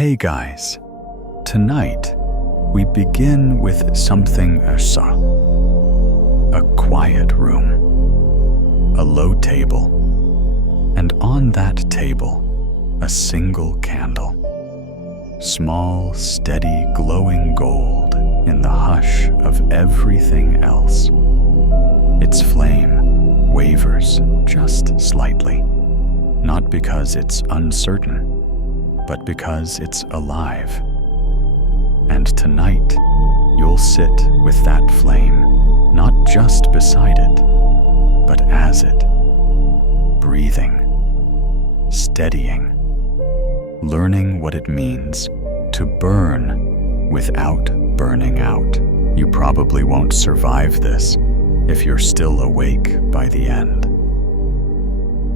Hey guys, tonight we begin with something asa. A quiet room, a low table, and on that table, a single candle. Small, steady, glowing gold in the hush of everything else. Its flame wavers just slightly, not because it's uncertain, but because it's alive. And tonight, you'll sit with that flame, not just beside it, but as it, breathing, steadying, learning what it means to burn without burning out. You probably won't survive this if you're still awake by the end.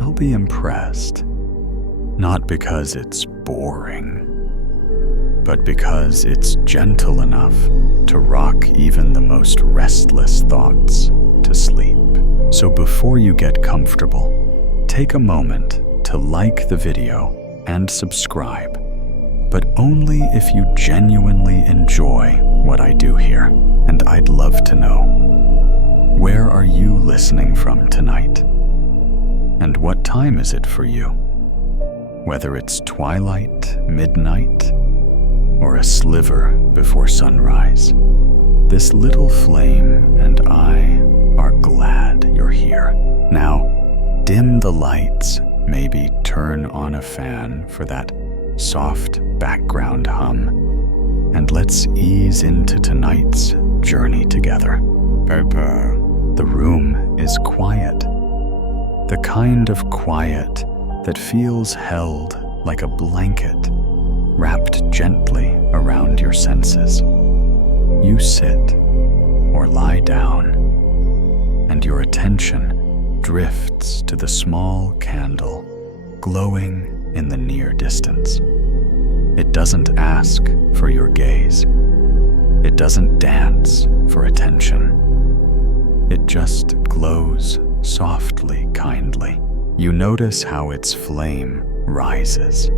I'll be impressed, not because it's boring, but because it's gentle enough to rock even the most restless thoughts to sleep. So before you get comfortable, take a moment to like the video and subscribe, but only if you genuinely enjoy what I do here, and I'd love to know, where are you listening from tonight? And what time is it for you? Whether it's twilight, midnight, or a sliver before sunrise, this little flame and I are glad you're here. Now, dim the lights, maybe turn on a fan for that soft background hum, and let's ease into tonight's journey together. The room is quiet, the kind of quiet that feels held like a blanket wrapped gently around your senses. You sit or lie down, and your attention drifts to the small candle glowing in the near distance. It doesn't ask for your gaze. It doesn't dance for attention. It just glows softly, kindly. You notice how its flame rises,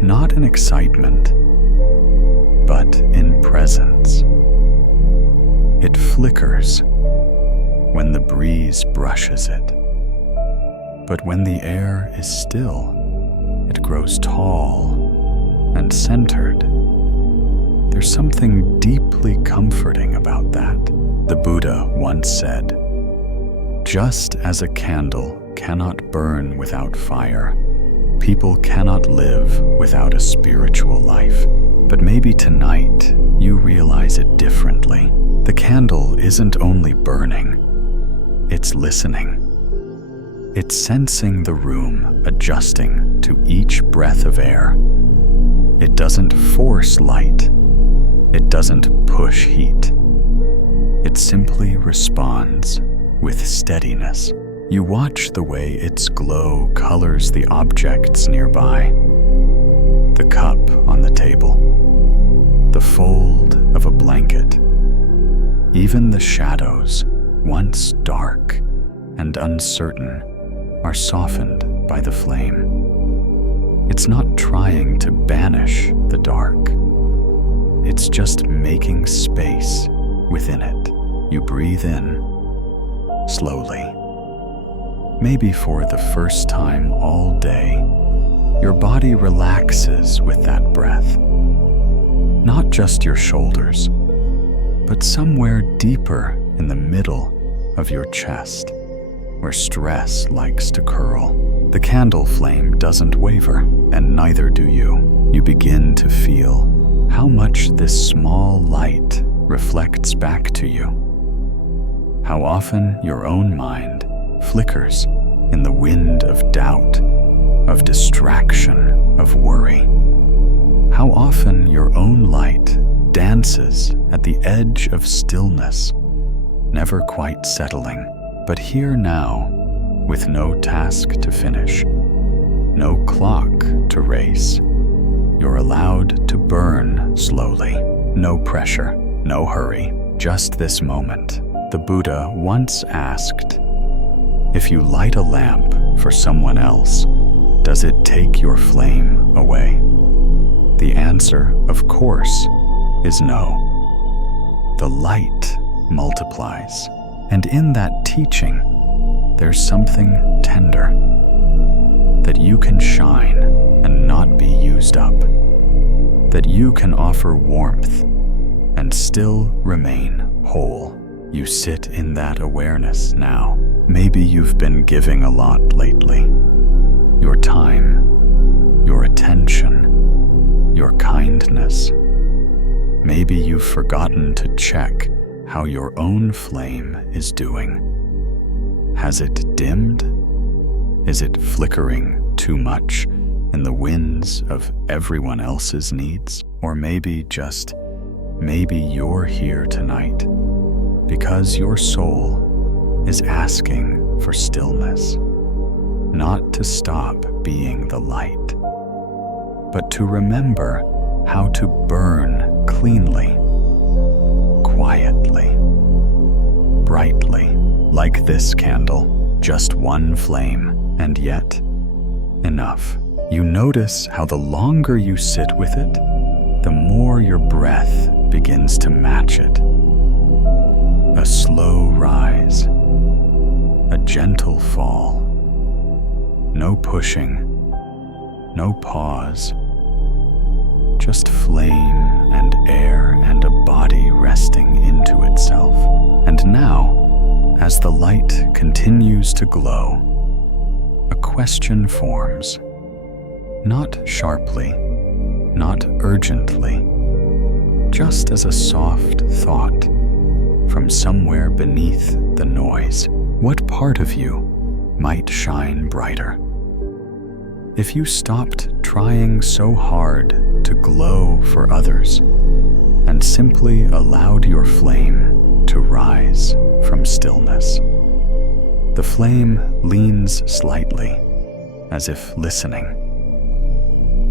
not in excitement, but in presence. It flickers when the breeze brushes it, but when the air is still, it grows tall and centered. There's something deeply comforting about that. The Buddha once said, "Just as a candle cannot burn without fire, people cannot live without a spiritual life." But maybe tonight you realize it differently. The candle isn't only burning, it's listening. It's sensing the room adjusting to each breath of air. It doesn't force light. It doesn't push heat. It simply responds with steadiness. You watch the way its glow colors the objects nearby. The cup on the table, the fold of a blanket, even the shadows, once dark and uncertain, are softened by the flame. It's not trying to banish the dark. It's just making space within it. You breathe in, slowly. Maybe for the first time all day, your body relaxes with that breath. Not just your shoulders, but somewhere deeper in the middle of your chest, where stress likes to curl. The candle flame doesn't waver, and neither do you. You begin to feel how much this small light reflects back to you. How often your own mind flickers in the wind of doubt, of distraction, of worry. How often your own light dances at the edge of stillness, never quite settling, but here now, with no task to finish, no clock to race. You're allowed to burn slowly, no pressure, no hurry, just this moment. The Buddha once asked, "If you light a lamp for someone else, does it take your flame away?" answer, of course, is no. The light multiplies, and in that teaching, there's something tender, that you can shine and not be used up, that you can offer warmth and still remain whole. You sit in that awareness now. Maybe you've been giving a lot lately. Your time, your attention, your kindness. Maybe you've forgotten to check how your own flame is doing. Has it dimmed? Is it flickering too much in the winds of everyone else's needs? Or maybe you're here tonight because your soul is asking for stillness, not to stop being the light, but to remember how to burn cleanly, quietly, brightly, like this candle, just one flame, and yet enough. You notice how the longer you sit with it, the more your breath begins to match it. A slow rise, a gentle fall. No pushing, no pause. Just flame and air and a body resting into itself. And now, as the light continues to glow, a question forms. Not sharply, not urgently, just as a soft thought from somewhere beneath the noise. What part of you might shine brighter? If you stopped trying so hard to glow for others and simply allowed your flame to rise from stillness. The flame leans slightly, as if listening.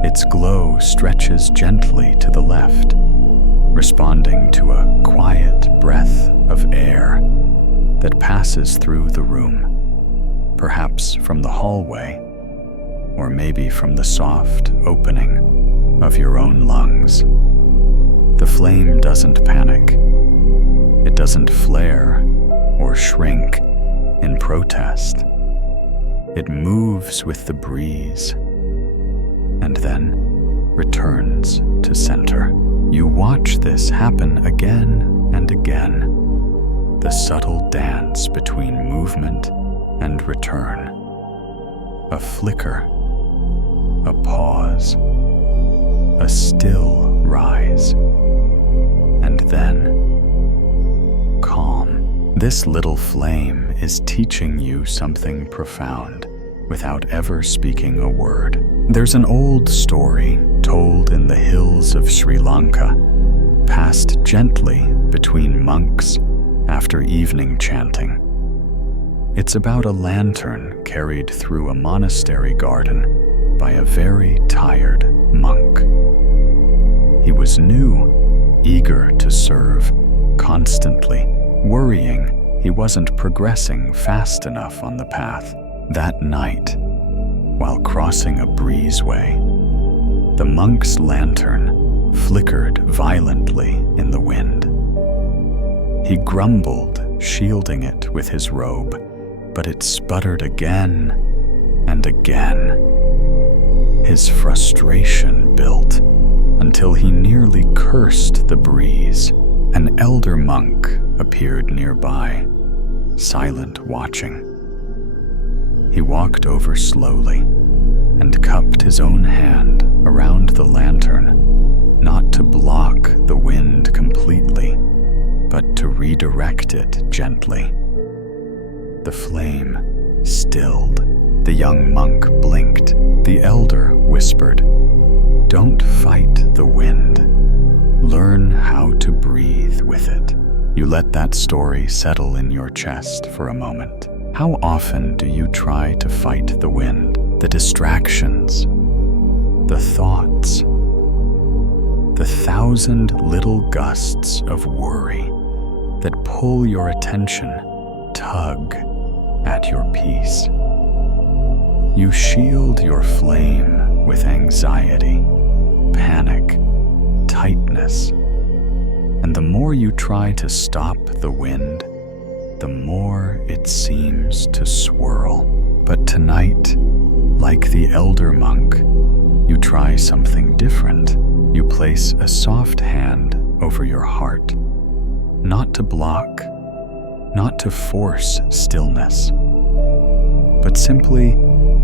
Its glow stretches gently to the left, responding to a quiet breath of air that passes through the room, perhaps from the hallway, or maybe from the soft opening of your own lungs. The flame doesn't panic. It doesn't flare or shrink in protest. It moves with the breeze and then returns to center. You watch this happen again and again, the subtle dance between movement and return. A flicker, a pause, a still rise, and then calm. This little flame is teaching you something profound without ever speaking a word. There's an old story told in the hills of Sri Lanka, passed gently between monks after evening chanting. It's about a lantern carried through a monastery garden by a very tired monk. He was new, eager to serve, constantly worrying he wasn't progressing fast enough on the path. That night, while crossing a breezeway, the monk's lantern flickered violently in the wind. He grumbled, shielding it with his robe, but it sputtered again and again. His frustration built until he nearly cursed the breeze. An elder monk appeared nearby, silent watching. He walked over slowly and cupped his own hand around the lantern, not to block the wind completely, but to redirect it gently. The flame stilled. The young monk blinked. The elder whispered, "Don't fight the wind. Learn how to breathe with it." You let that story settle in your chest for a moment. How often do you try to fight the wind, the distractions, the thoughts, the 1,000 little gusts of worry that pull your attention, tug at your peace? You shield your flame with anxiety, panic, tightness. And the more you try to stop the wind, the more it seems to swirl. But tonight, like the elder monk, you try something different. You place a soft hand over your heart, not to block, not to force stillness, but simply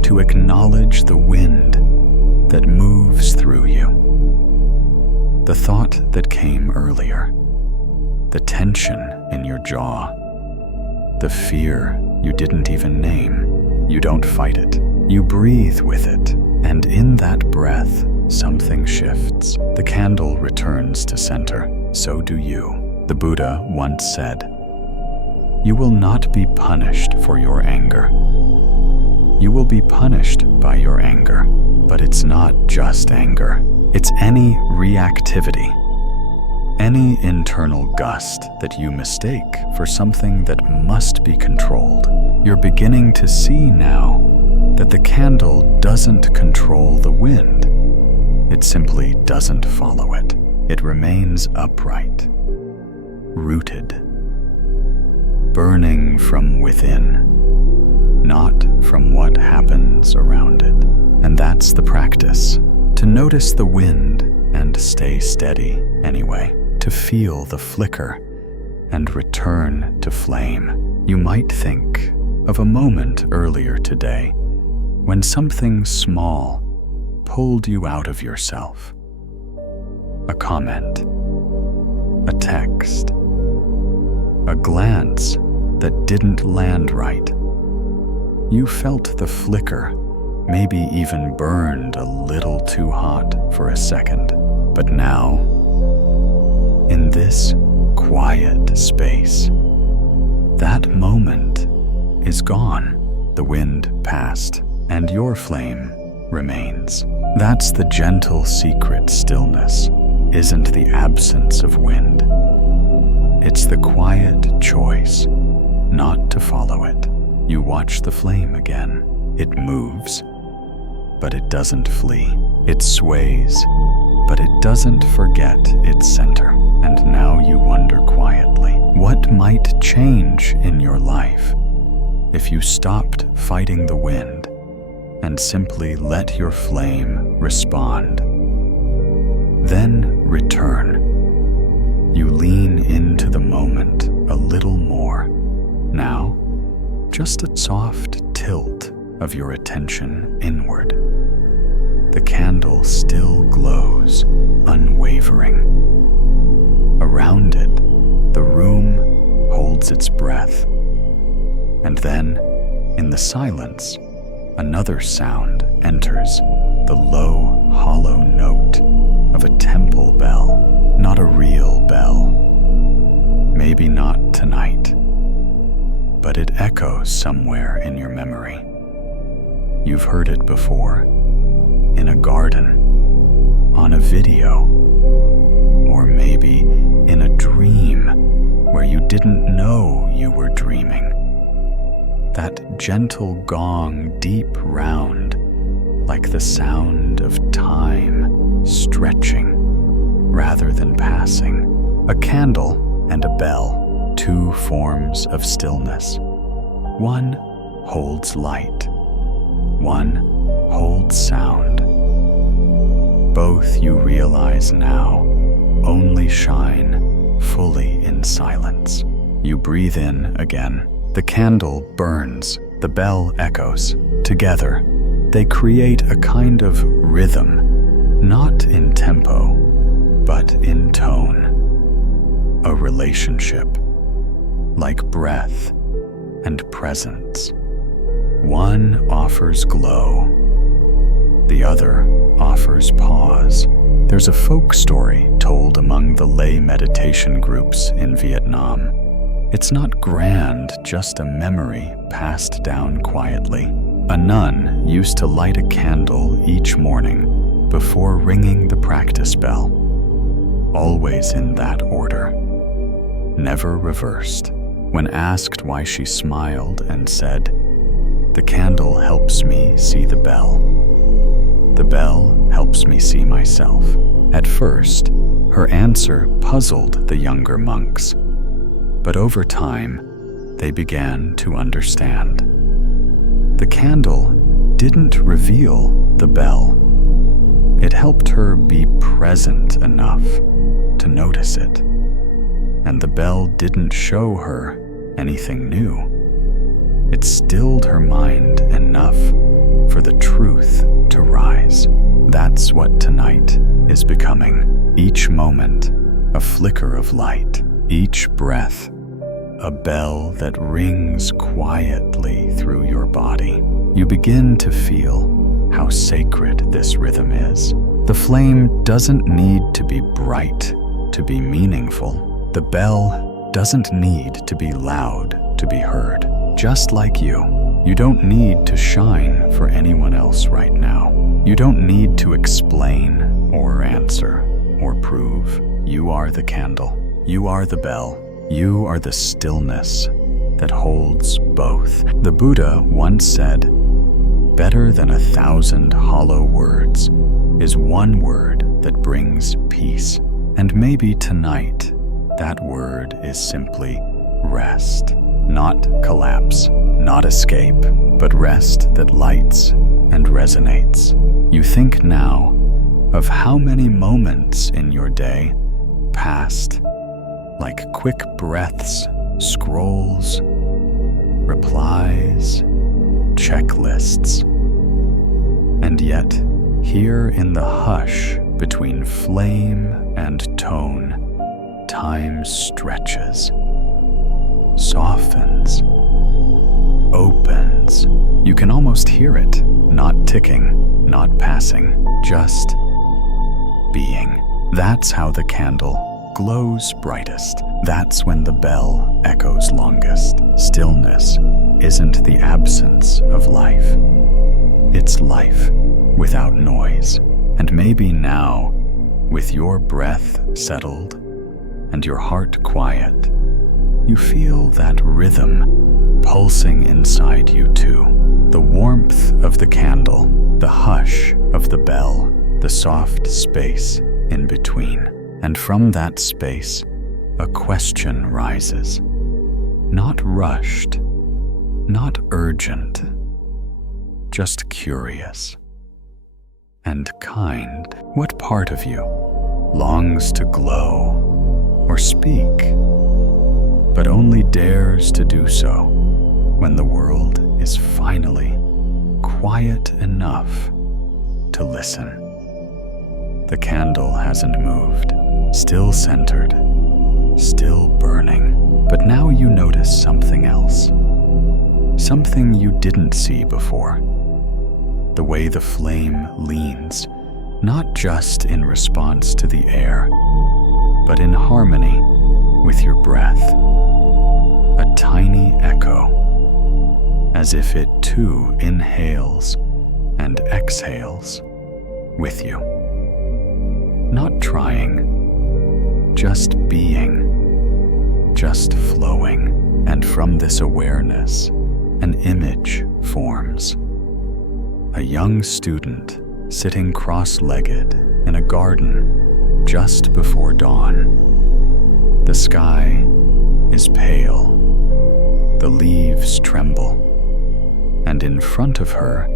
to acknowledge the wind that moves through you. The thought that came earlier, the tension in your jaw, the fear you didn't even name. You don't fight it. You breathe with it, and in that breath, something shifts. The candle returns to center. So do you. The Buddha once said, "You will not be punished for your anger. You will be punished by your anger." But it's not just anger. It's any reactivity, any internal gust that you mistake for something that must be controlled. You're beginning to see now that the candle doesn't control the wind. It simply doesn't follow it. It remains upright, rooted, burning from within, not from what happens around it. And that's the practice, to notice the wind and stay steady anyway, to feel the flicker and return to flame. You might think of a moment earlier today when something small pulled you out of yourself. A comment, a text, a glance that didn't land right. You felt the flicker, maybe even burned a little too hot for a second. But now, in this quiet space, that moment is gone. The wind passed, and your flame remains. That's the gentle secret. Stillness isn't the absence of wind. It's the quiet choice not to follow it. You watch the flame again. It moves, but it doesn't flee. It sways, but it doesn't forget its center. And now you wonder quietly, what might change in your life if you stopped fighting the wind and simply let your flame respond? Then return. You lean into the moment a little more. Now, just a soft tilt of your attention inward. The candle still glows, unwavering. Around it, the room holds its breath. And then, in the silence, another sound enters, the low, hollow note of a temple bell, not a real bell. Maybe not tonight, but it echoes somewhere in your memory. You've heard it before, in a garden, on a video, or maybe in a dream where you didn't know you were dreaming. That gentle gong deep round, like the sound of time stretching rather than passing. A candle and a bell, two forms of stillness. One holds light, one holds sound. Both, you realize now, only shine fully in silence. You breathe in again. The candle burns, the bell echoes. Together, they create a kind of rhythm, not in tempo, but in tone. A relationship, like breath and presence. One offers glow, the other offers pause. There's a folk story told among the lay meditation groups in Vietnam. It's not grand, just a memory passed down quietly. A nun used to light a candle each morning before ringing the practice bell. Always in that order, never reversed. When asked why, she smiled and said, "The candle helps me see the bell. The bell helps me see myself." At first, her answer puzzled the younger monks, but over time, they began to understand. The candle didn't reveal the bell. It helped her be present enough to notice it, and the bell didn't show her anything new. It stilled her mind enough for the truth to rise. That's what tonight is becoming. Each moment, a flicker of light. Each breath, a bell that rings quietly through your body. You begin to feel how sacred this rhythm is. The flame doesn't need to be bright to be meaningful. The bell doesn't need to be loud to be heard. Just like you don't need to shine for anyone else right now. You don't need to explain or answer or prove. You are the candle. You are the bell. You are the stillness that holds both. The Buddha once said, "Better than 1,000 hollow words is one word that brings peace." And maybe tonight, that word is simply rest. Not collapse, not escape, but rest that lights and resonates. You think now of how many moments in your day passed like quick breaths, scrolls, replies, checklists. And yet, here in the hush between flame and tone, time stretches, softens, opens. You can almost hear it, not ticking, not passing, just being. That's how the candle glows brightest. That's when the bell echoes longest. Stillness isn't the absence of life. It's life without noise. And maybe now, with your breath settled and your heart quiet, you feel that rhythm pulsing inside you too. The warmth of the candle, the hush of the bell, the soft space in between. And from that space, a question rises. Not rushed, not urgent, just curious and kind. What part of you longs to glow or speak, but only dares to do so when the world is finally quiet enough to listen? The candle hasn't moved, still centered, still burning. But now you notice something else. Something you didn't see before. The way the flame leans, not just in response to the air, but in harmony with your breath. A tiny echo, as if it too inhales and exhales with you. Not trying, just being, just flowing. And from this awareness, an image forms. A young student sitting cross-legged in a garden just before dawn. The sky is pale, the leaves tremble, and in front of her,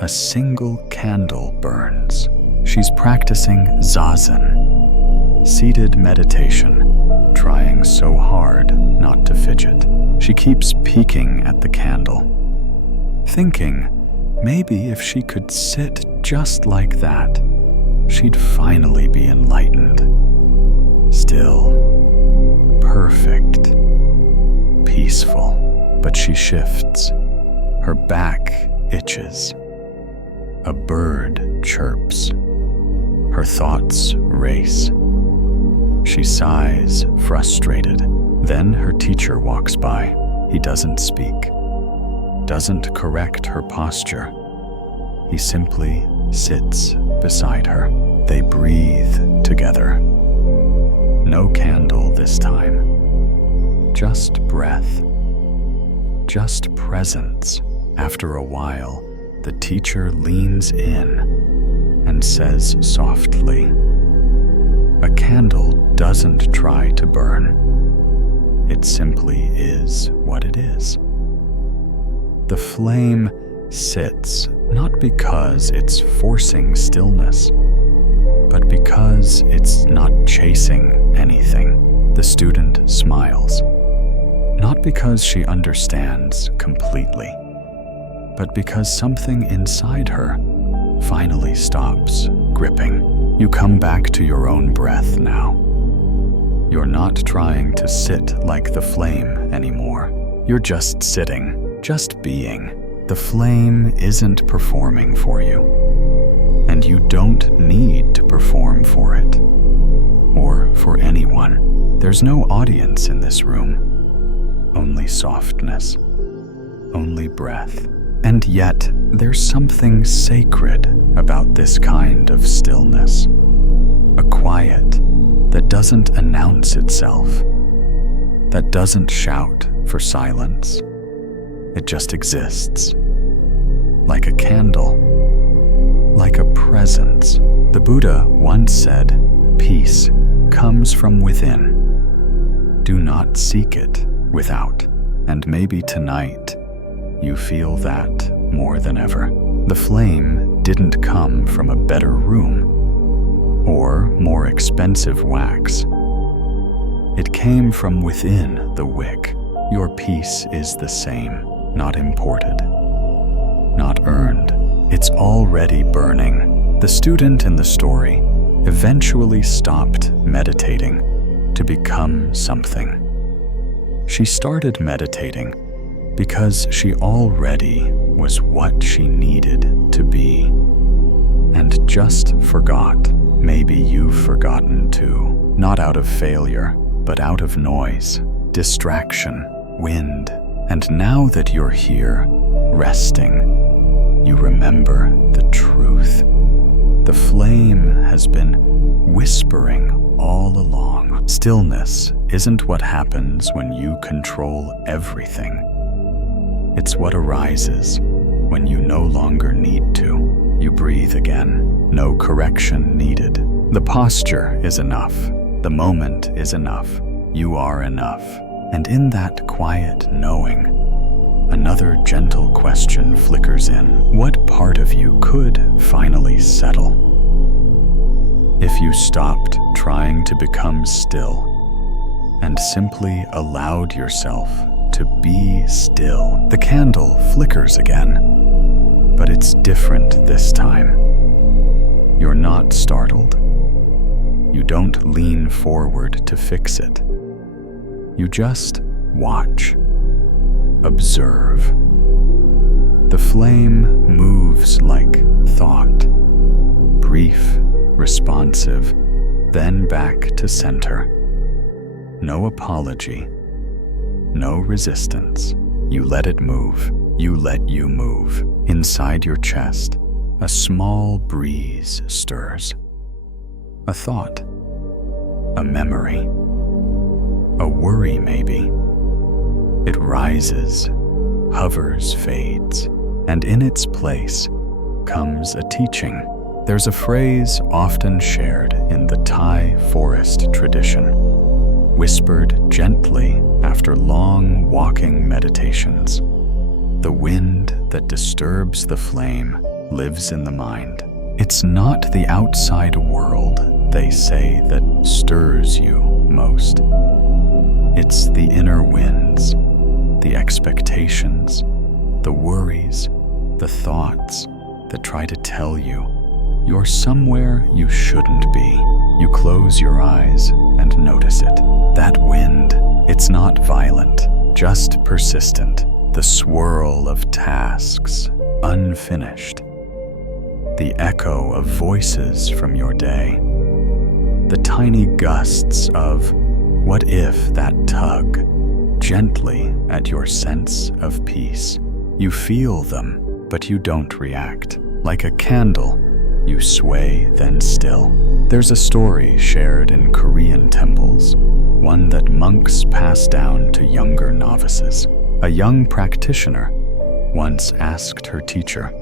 a single candle burns. She's practicing zazen, seated meditation, trying so hard not to fidget. She keeps peeking at the candle, thinking maybe if she could sit just like that, she'd finally be enlightened. Still, perfect, peaceful, but she shifts. Her back itches. A bird chirps. Her thoughts race. She sighs, frustrated. Then her teacher walks by. He doesn't speak, doesn't correct her posture. He simply sits beside her. They breathe together. No candle this time. Just breath. Just presence. After a while, the teacher leans in and says softly, candle doesn't try to burn. It simply is what it is. The flame sits not because it's forcing stillness, but because it's not chasing anything. The student smiles, not because she understands completely, but because something inside her finally stops gripping. You come back to your own breath now. You're not trying to sit like the flame anymore. You're just sitting, just being. The flame isn't performing for you, and you don't need to perform for it, or for anyone. There's no audience in this room, only softness, only breath. And yet, there's something sacred about this kind of stillness, a quiet that doesn't announce itself, that doesn't shout for silence. It just exists, like a candle, like a presence. The Buddha once said, "Peace comes from within. Do not seek it without." And maybe tonight, you feel that more than ever. The flame didn't come from a better room or more expensive wax. It came from within the wick. Your peace is the same, not imported, not earned. It's already burning. The student in the story eventually stopped meditating to become something. She started meditating because she already was what she needed to be, and just forgot. Maybe you've forgotten too, not out of failure, but out of noise, distraction, wind. And now that you're here, resting, you remember the truth. The flame has been whispering all along. Stillness isn't what happens when you control everything. It's what arises when you no longer need to. You breathe again. No correction needed. The posture is enough. The moment is enough. You are enough. And in that quiet knowing, another gentle question flickers in. What part of you could finally settle? If you stopped trying to become still and simply allowed yourself to be still. The candle flickers again, but it's different this time. You're not startled. You don't lean forward to fix it. You just watch, observe. The flame moves like thought, brief, responsive, then back to center. No apology, no resistance. You let it move. You let you move. Inside your chest, a small breeze stirs. A thought, a memory, a worry maybe. It rises, hovers, fades, and in its place comes a teaching. There's a phrase often shared in the Thai forest tradition, whispered gently after long walking meditations. The wind that disturbs the flame lives in the mind. It's not the outside world, they say, that stirs you most. It's the inner winds, the expectations, the worries, the thoughts that try to tell you you're somewhere you shouldn't be. You close your eyes and notice it. That wind, it's not violent, just persistent. The swirl of tasks, unfinished. The echo of voices from your day. The tiny gusts of what if that tug gently at your sense of peace. You feel them, but you don't react. Like a candle, you sway then still. There's a story shared in Korean temples, one that monks pass down to younger novices. A young practitioner once asked her teacher,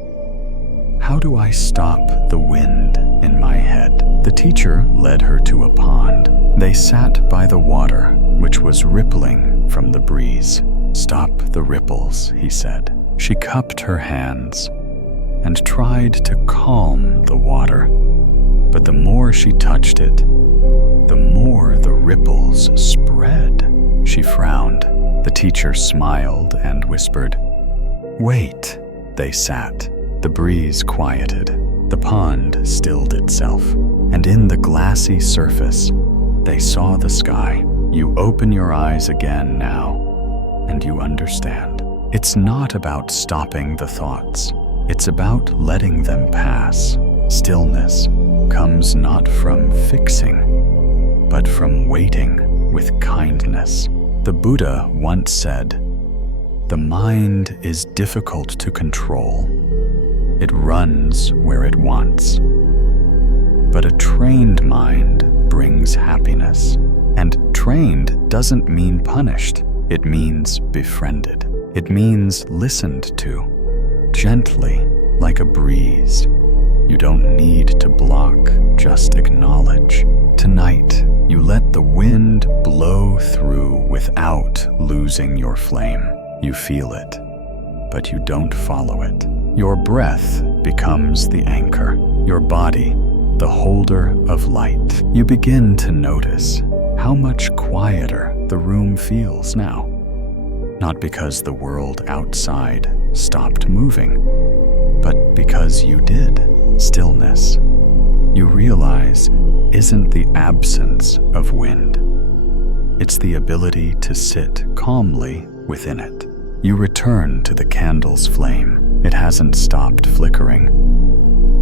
How do I stop the wind in my head? The teacher led her to a pond. They sat by the water, which was rippling from the breeze. "Stop the ripples," he said. She cupped her hands and tried to calm the water. But the more she touched it, the more the ripples spread. She frowned. The teacher smiled and whispered, "Wait." They sat. The breeze quieted. The pond stilled itself. And in the glassy surface, they saw the sky. You open your eyes again now, and you understand. It's not about stopping the thoughts. It's about letting them pass. Stillness comes not from fixing, but from waiting with kindness. The Buddha once said, "The mind is difficult to control. It runs where it wants. But a trained mind brings happiness." And trained doesn't mean punished. It means befriended. It means listened to, gently, like a breeze. You don't need to block, just acknowledge. Tonight, you let the wind blow through without losing your flame. You feel it, but you don't follow it. Your breath becomes the anchor, your body the holder of light. You begin to notice how much quieter the room feels now. Not because the world outside stopped moving, but because you did. Stillness, you realize, isn't the absence of wind. It's the ability to sit calmly within it. You return to the candle's flame. It hasn't stopped flickering,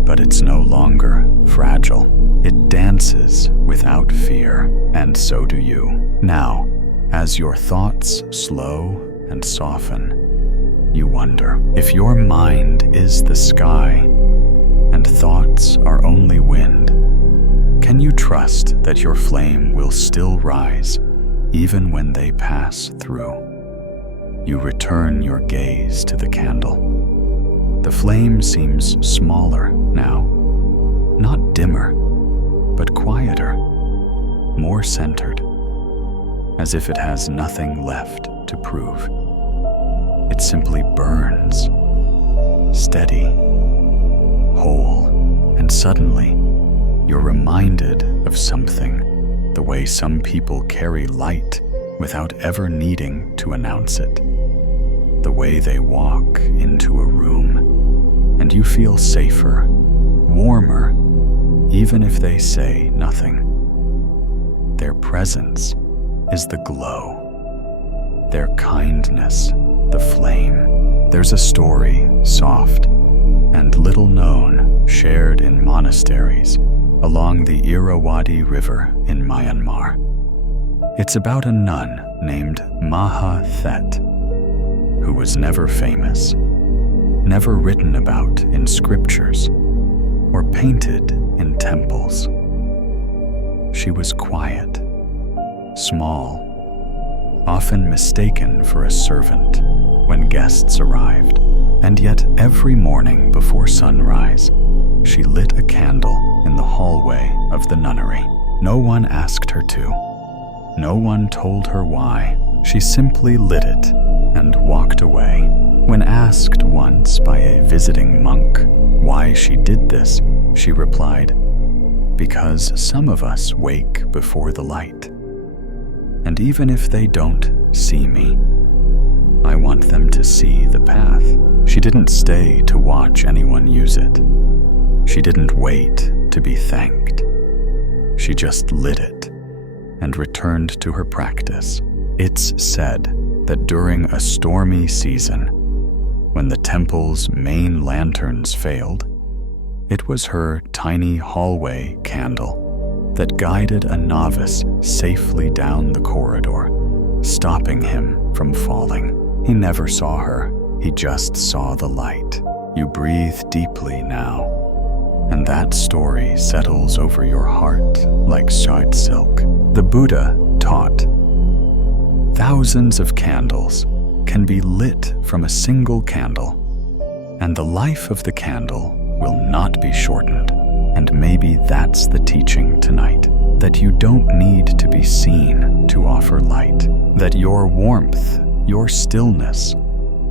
but it's no longer fragile. It dances without fear, and so do you. Now, as your thoughts slow and soften, you wonder if your mind is the sky and thoughts are only wind. Can you trust that your flame will still rise even when they pass through? You return your gaze to the candle. The flame seems smaller now, not dimmer, but quieter, more centered, as if it has nothing left to prove. It simply burns, steady, whole, and suddenly you're reminded of something, the way some people carry light without ever needing to announce it, the way they walk into a room, and you feel safer, warmer, even if they say nothing. Their presence is the glow, their kindness, the flame. There's a story, soft and little known, shared in monasteries along the Irrawaddy River in Myanmar. It's about a nun named Maha Thet, who was never famous, never written about in scriptures, or painted in temples. She was quiet, small, often mistaken for a servant when guests arrived. And yet every morning before sunrise, she lit a candle in the hallway of the nunnery. No one asked her to. No one told her why. She simply lit it and walked away. When asked once by a visiting monk why she did this, she replied, "Because some of us wake before the light. And even if they don't see me, I want them to see the path." She didn't stay to watch anyone use it. She didn't wait to be thanked. She just lit it and returned to her practice. It's said that during a stormy season, when the temple's main lanterns failed, it was her tiny hallway candle that guided a novice safely down the corridor, stopping him from falling. He never saw her, he just saw the light. You breathe deeply now, and that story settles over your heart like soft silk. The Buddha taught, thousands of candles can be lit from a single candle, and the life of the candle will not be shortened. And maybe that's the teaching tonight, that you don't need to be seen to offer light, that your warmth, your stillness,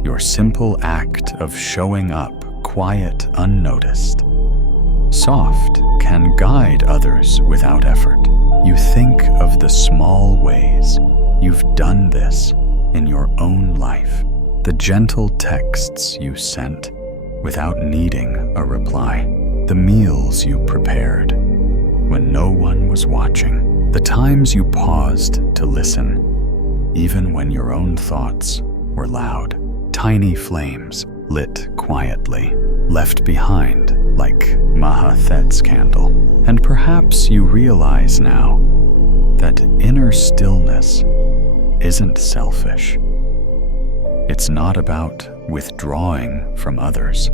your simple act of showing up quiet, unnoticed, soft, can guide others without effort. You think of the small ways you've done this in your own life, the gentle texts you sent without needing a reply, the meals you prepared when no one was watching, the times you paused to listen, even when your own thoughts were loud. Tiny flames lit quietly, left behind like Mahathet's candle. And perhaps you realize now that inner stillness isn't selfish. It's not about withdrawing from others.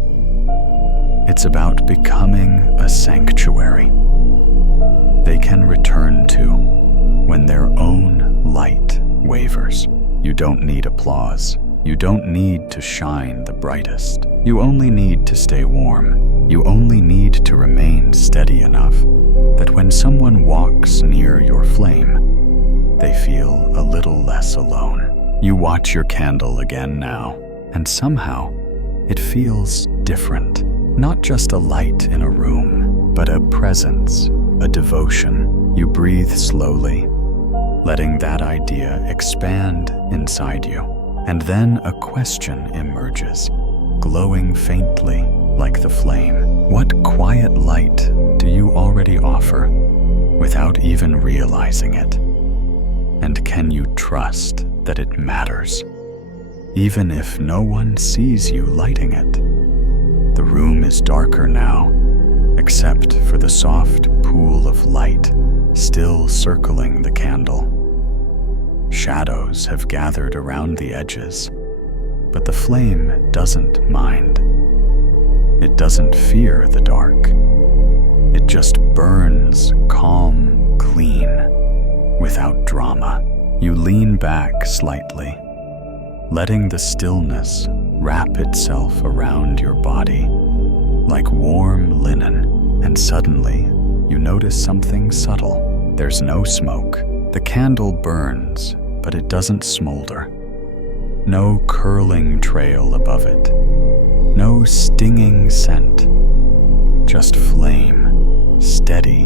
It's about becoming a sanctuary they can return to when their own light wavers. You don't need applause. You don't need to shine the brightest. You only need to stay warm. You only need to remain steady enough that when someone walks near your flame, they feel a little less alone. You watch your candle again now, and somehow it feels different. Not just a light in a room, but a presence, a devotion. You breathe slowly, letting that idea expand inside you. And then a question emerges, glowing faintly like the flame. What quiet light do you already offer without even realizing it? And can you trust that it matters, even if no one sees you lighting it? The room is darker now, except for the soft pool of light still circling the candle. Shadows have gathered around the edges, but the flame doesn't mind. It doesn't fear the dark. It just burns calm, clean, without drama. You lean back slightly, letting the stillness wrap itself around your body like warm linen, and suddenly you notice something subtle. There's no smoke. The candle burns, but it doesn't smolder. No curling trail above it. No stinging scent. Just flame, steady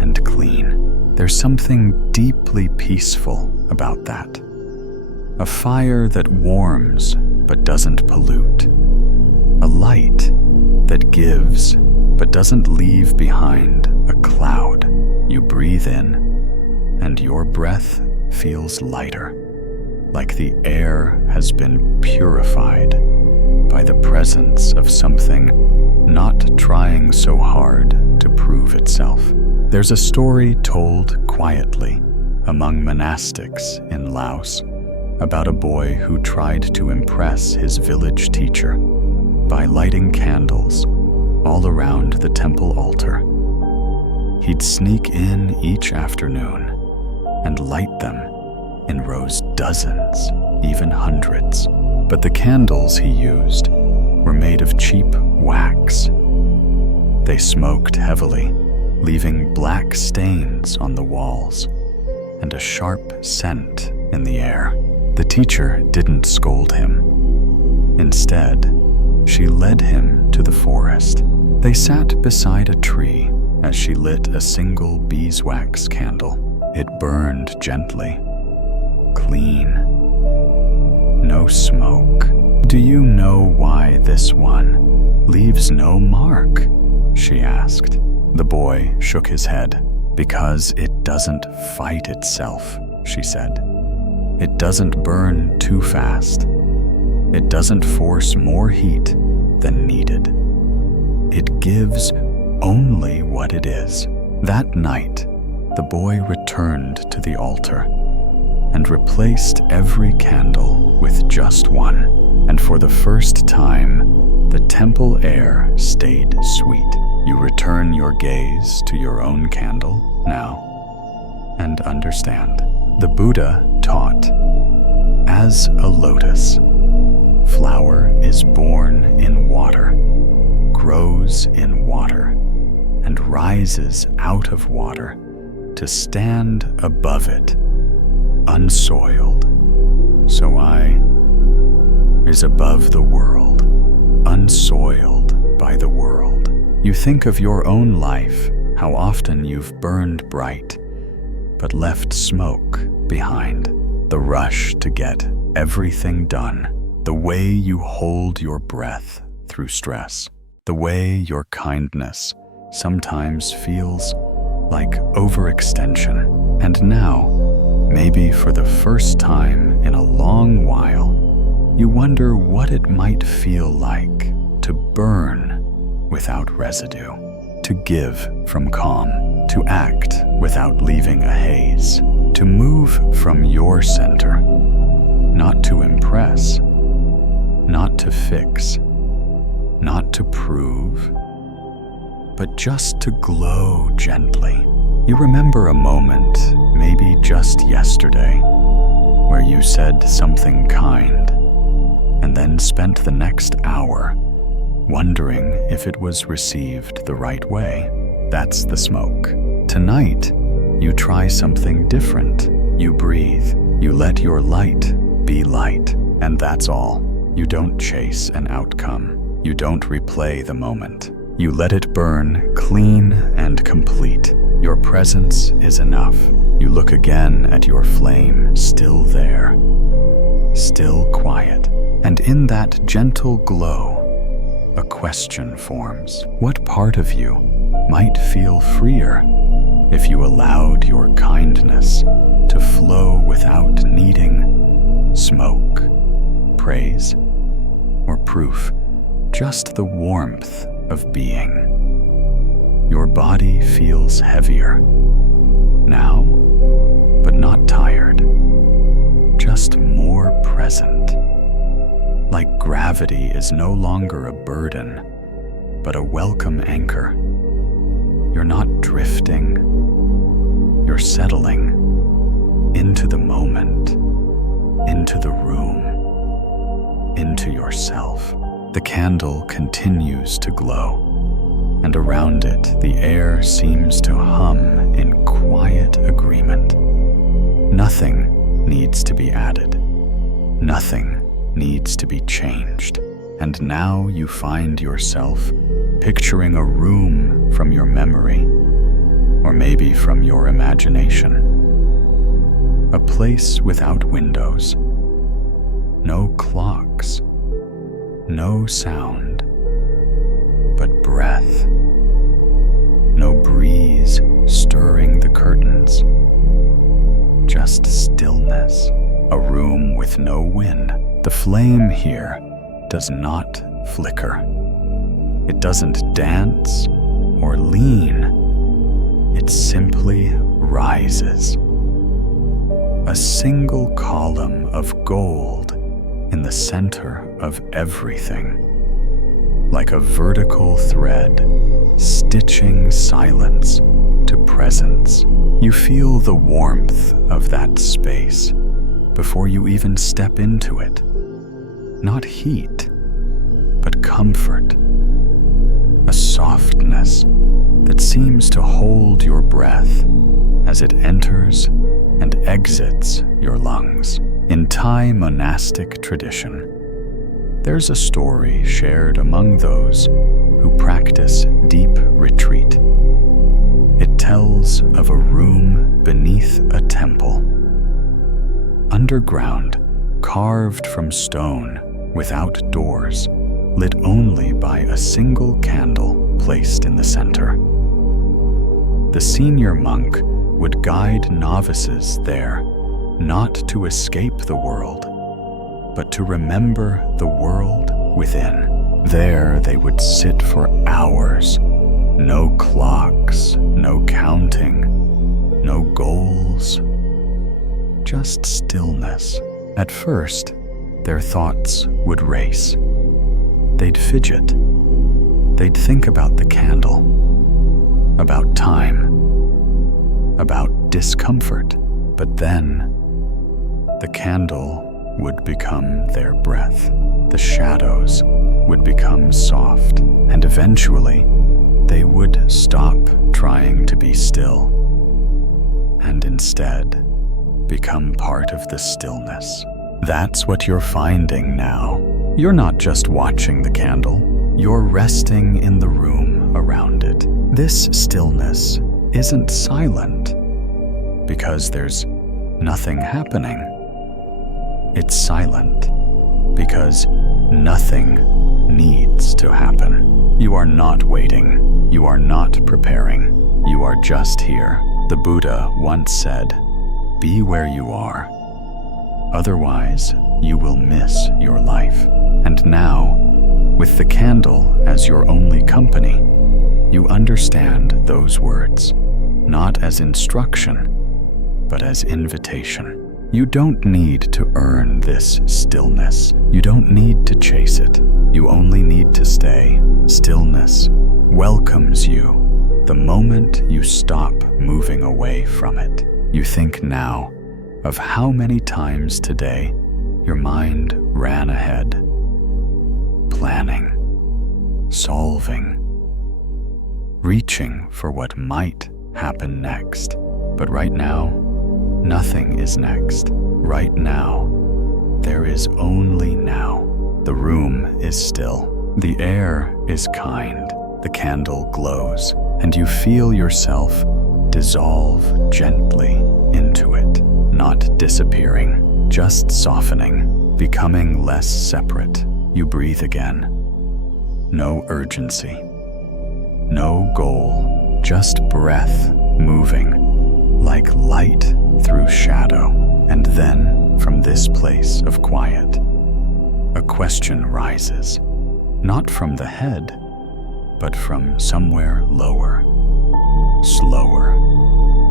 and clean. There's something deeply peaceful about that. A fire that warms but doesn't pollute. A light that gives but doesn't leave behind a cloud. You breathe in, and your breath feels lighter, like the air has been purified by the presence of something not trying so hard to prove itself. There's a story told quietly among monastics in Laos about a boy who tried to impress his village teacher by lighting candles all around the temple altar. He'd sneak in each afternoon and light them in rows, dozens, even hundreds. But the candles he used were made of cheap wax. They smoked heavily, leaving black stains on the walls and a sharp scent in the air. The teacher didn't scold him. Instead, she led him to the forest. They sat beside a tree as she lit a single beeswax candle. It burned gently, clean, no smoke. "Do you know why this one leaves no mark?" she asked. The boy shook his head. "Because it doesn't fight itself," she said. "It doesn't burn too fast. It doesn't force more heat than needed. It gives only what it is." That night, the boy returned to the altar and replaced every candle with just one. And for the first time, the temple air stayed sweet. You return your gaze to your own candle now and understand. The Buddha taught, as a lotus, flower is born in water, grows in water and rises out of water to stand above it, unsoiled. So I is above the world, unsoiled by the world. You think of your own life, how often you've burned bright, but left smoke behind. The rush to get everything done, the way you hold your breath through stress, the way your kindness sometimes feels like overextension. And now, maybe for the first time in a long while, you wonder what it might feel like to burn without residue, to give from calm, to act without leaving a haze, to move from your center, not to impress, not to fix, not to prove, but just to glow gently. You remember a moment, maybe just yesterday, where you said something kind, and then spent the next hour wondering if it was received the right way. That's the smoke. Tonight, you try something different. You breathe. You let your light be light, and that's all. You don't chase an outcome. You don't replay the moment. You let it burn clean and complete. Your presence is enough. You look again at your flame, still there, still quiet. And in that gentle glow, a question forms. What part of you might feel freer if you allowed your kindness to flow without needing smoke, praise, or proof, just the warmth of being? Your body feels heavier now, but not tired, just more present. Like gravity is no longer a burden, but a welcome anchor. You're not drifting, you're settling into the moment, into the room, into yourself. The candle continues to glow, and around it the air seems to hum in quiet agreement. Nothing needs to be added. Nothing needs to be changed. And now you find yourself picturing a room from your memory, or maybe from your imagination. A place without windows, no clocks, no sound, but breath. No breeze stirring the curtains, just stillness. A room with no wind. The flame here does not flicker. It doesn't dance or lean. It simply rises. A single column of gold in the center of everything, like a vertical thread stitching silence to presence. You feel the warmth of that space before you even step into it. Not heat, but comfort. A softness that seems to hold your breath as it enters and exits your lungs. In Thai monastic tradition, there's a story shared among those who practice deep retreat. It tells of a room beneath a temple, underground, carved from stone, without doors, lit only by a single candle placed in the center. The senior monk would guide novices there, not to escape the world, but to remember the world within. There they would sit for hours. No clocks, no counting, no goals, just stillness. At first, their thoughts would race. They'd fidget. They'd think about the candle, about time, about discomfort. But then, the candle would become their breath. The shadows would become soft, and eventually they would stop trying to be still and instead become part of the stillness. That's what you're finding now. You're not just watching the candle, you're resting in the room around it. This stillness isn't silent because there's nothing happening. It's silent because nothing needs to happen. You are not waiting. You are not preparing. You are just here. The Buddha once said, "Be where you are. Otherwise, you will miss your life." And now, with the candle as your only company, you understand those words, not as instruction, but as invitation. You don't need to earn this stillness. You don't need to chase it. You only need to stay. Stillness welcomes you the moment you stop moving away from it. You think now of how many times today your mind ran ahead, planning, solving, reaching for what might happen next. But right now, nothing is next. Right now, there is only now. The room is still. The air is kind. The candle glows, and you feel yourself dissolve gently into it, not disappearing, just softening, becoming less separate. You breathe again. No urgency, no goal, just breath moving like light through shadow. And then, from this place of quiet, a question rises, not from the head, but from somewhere lower, slower,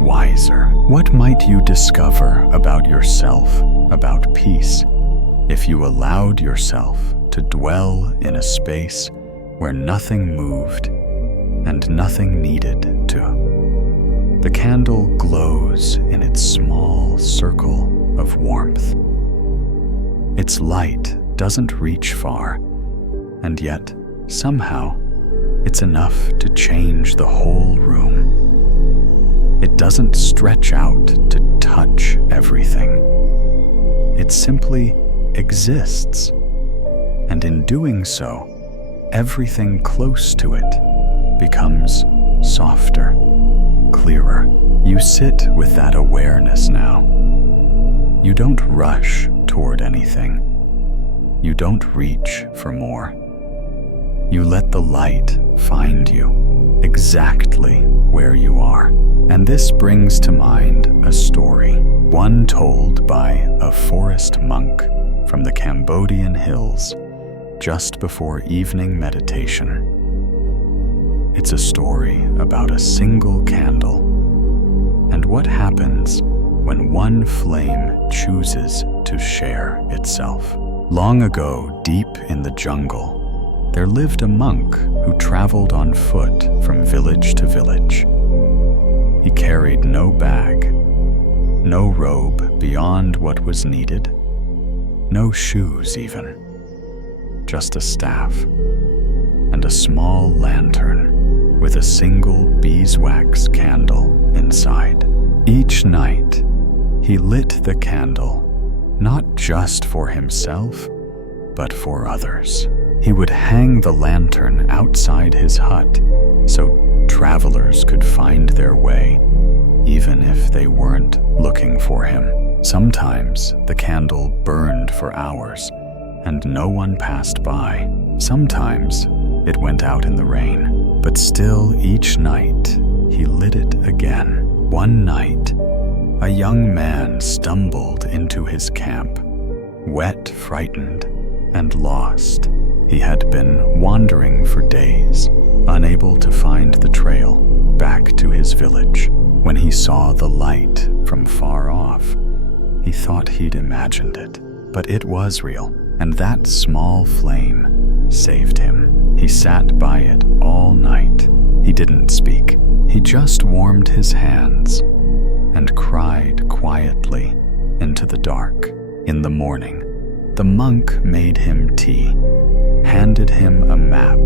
wiser. What might you discover about yourself, about peace, if you allowed yourself to dwell in a space where nothing moved and nothing needed to? The candle glows in its small circle of warmth. Its light doesn't reach far, and yet, somehow, it's enough to change the whole room. It doesn't stretch out to touch everything. It simply exists, and in doing so, everything close to it becomes softer, clearer. You sit with that awareness now. You don't rush toward anything. You don't reach for more. You let the light find you exactly where you are. And this brings to mind a story, one told by a forest monk from the Cambodian hills just before evening meditation. It's a story about a single candle and what happens when one flame chooses to share itself. Long ago, deep in the jungle, there lived a monk who traveled on foot from village to village. He carried no bag, no robe beyond what was needed, no shoes even, just a staff and a small lantern with a single beeswax candle inside. Each night, he lit the candle, not just for himself, but for others. He would hang the lantern outside his hut so travelers could find their way, even if they weren't looking for him. Sometimes the candle burned for hours and no one passed by. Sometimes it went out in the rain, but still each night he lit it again. One night, a young man stumbled into his camp, wet, frightened, and lost. He had been wandering for days, unable to find the trail back to his village. When he saw the light from far off, he thought he'd imagined it, but it was real, and that small flame saved him. He sat by it all night. He didn't speak. He just warmed his hands and cried quietly into the dark. In the morning, The monk made him tea, handed him a map,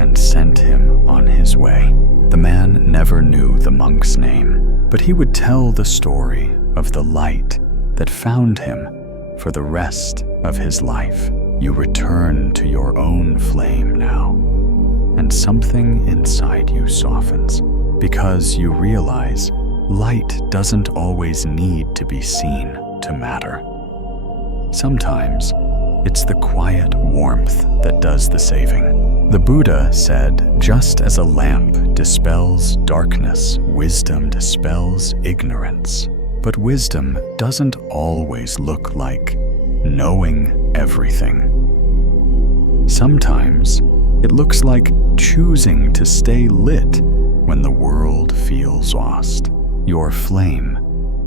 and sent him on his way. The man never knew the monk's name, but he would tell the story of the light that found him for the rest of his life. You return to your own flame now, and something inside you softens, because you realize light doesn't always need to be seen to matter. Sometimes it's the quiet warmth that does the saving. The Buddha said, just as a lamp dispels darkness, wisdom dispels ignorance. But wisdom doesn't always look like knowing everything. Sometimes it looks like choosing to stay lit when the world feels lost. Your flame,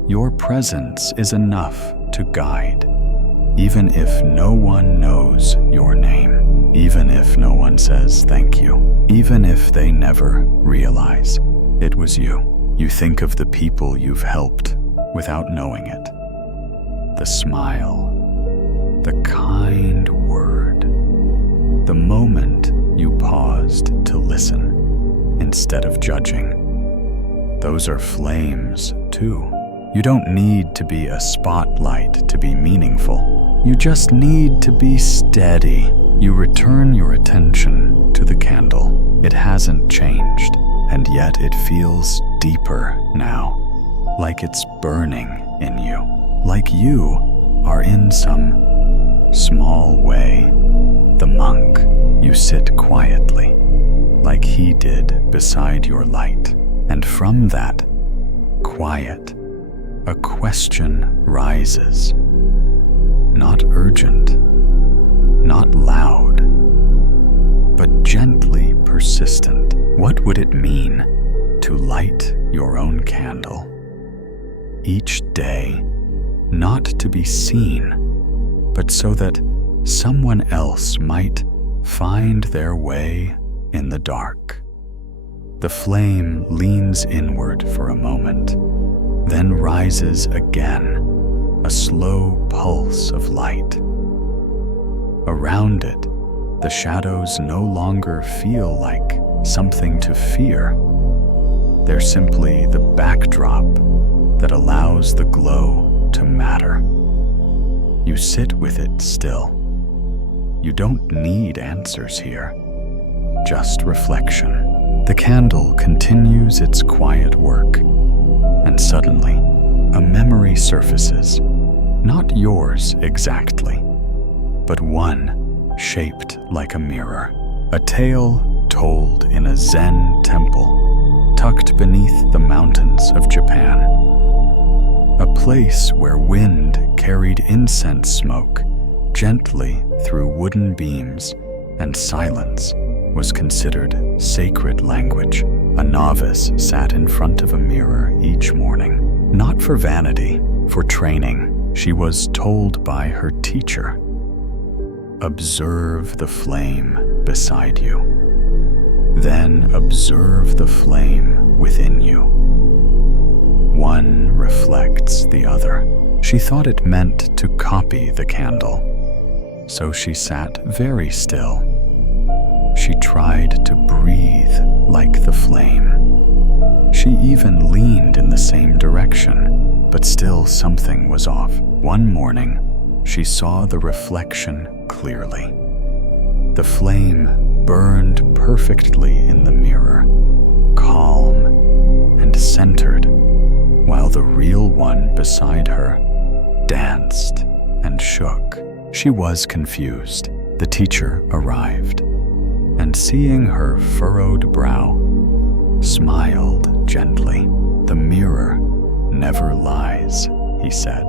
your presence is enough to guide, even if no one knows your name, even if no one says thank you, even if they never realize it was you. You think of the people you've helped without knowing it. The smile, the kind word, the moment you paused to listen instead of judging. Those are flames too. You don't need to be a spotlight to be meaningful. You just need to be steady. You return your attention to the candle. It hasn't changed, and yet it feels deeper now. Like it's burning in you, like you are in some small way the monk. You sit quietly, like he did beside your light, and from that quiet, a question rises, not urgent, not loud, but gently persistent. What would it mean to light your own candle? Each day, not to be seen, but so that someone else might find their way in the dark. The flame leans inward for a moment, then rises again, a slow pulse of light. Around it, the shadows no longer feel like something to fear. They're simply the backdrop that allows the glow to matter. You sit with it still. You don't need answers here, just reflection. The candle continues its quiet work, and suddenly, a memory surfaces, not yours exactly, but one shaped like a mirror, a tale told in a Zen temple tucked beneath the mountains of Japan. A place where wind carried incense smoke gently through wooden beams, and silence was considered sacred language. A novice sat in front of a mirror each morning, not for vanity, for training. She was told by her teacher, observe the flame beside you, then observe the flame within you. One reflects the other. She thought it meant to copy the candle, so she sat very still. She tried to breathe like the flame. She even leaned in the same direction, but still something was off. One morning, she saw the reflection clearly. The flame burned perfectly in the mirror, calm and centered, while the real one beside her danced and shook. She was confused. The teacher arrived, and seeing her furrowed brow, smiled gently. The mirror never lies, he said,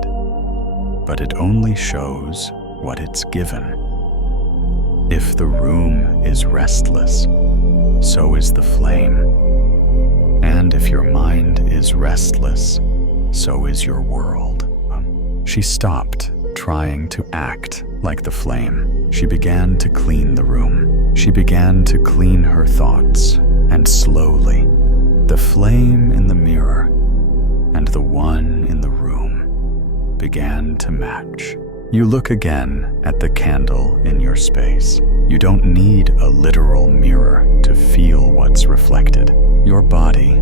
but it only shows what it's given. If the room is restless, so is the flame. And if your mind is restless, so is your world. She stopped trying to act like the flame. She began to clean the room. She began to clean her thoughts, and slowly, the flame in the mirror and the one in the room began to match. You look again at the candle in your space. You don't need a literal mirror to feel what's reflected. Your body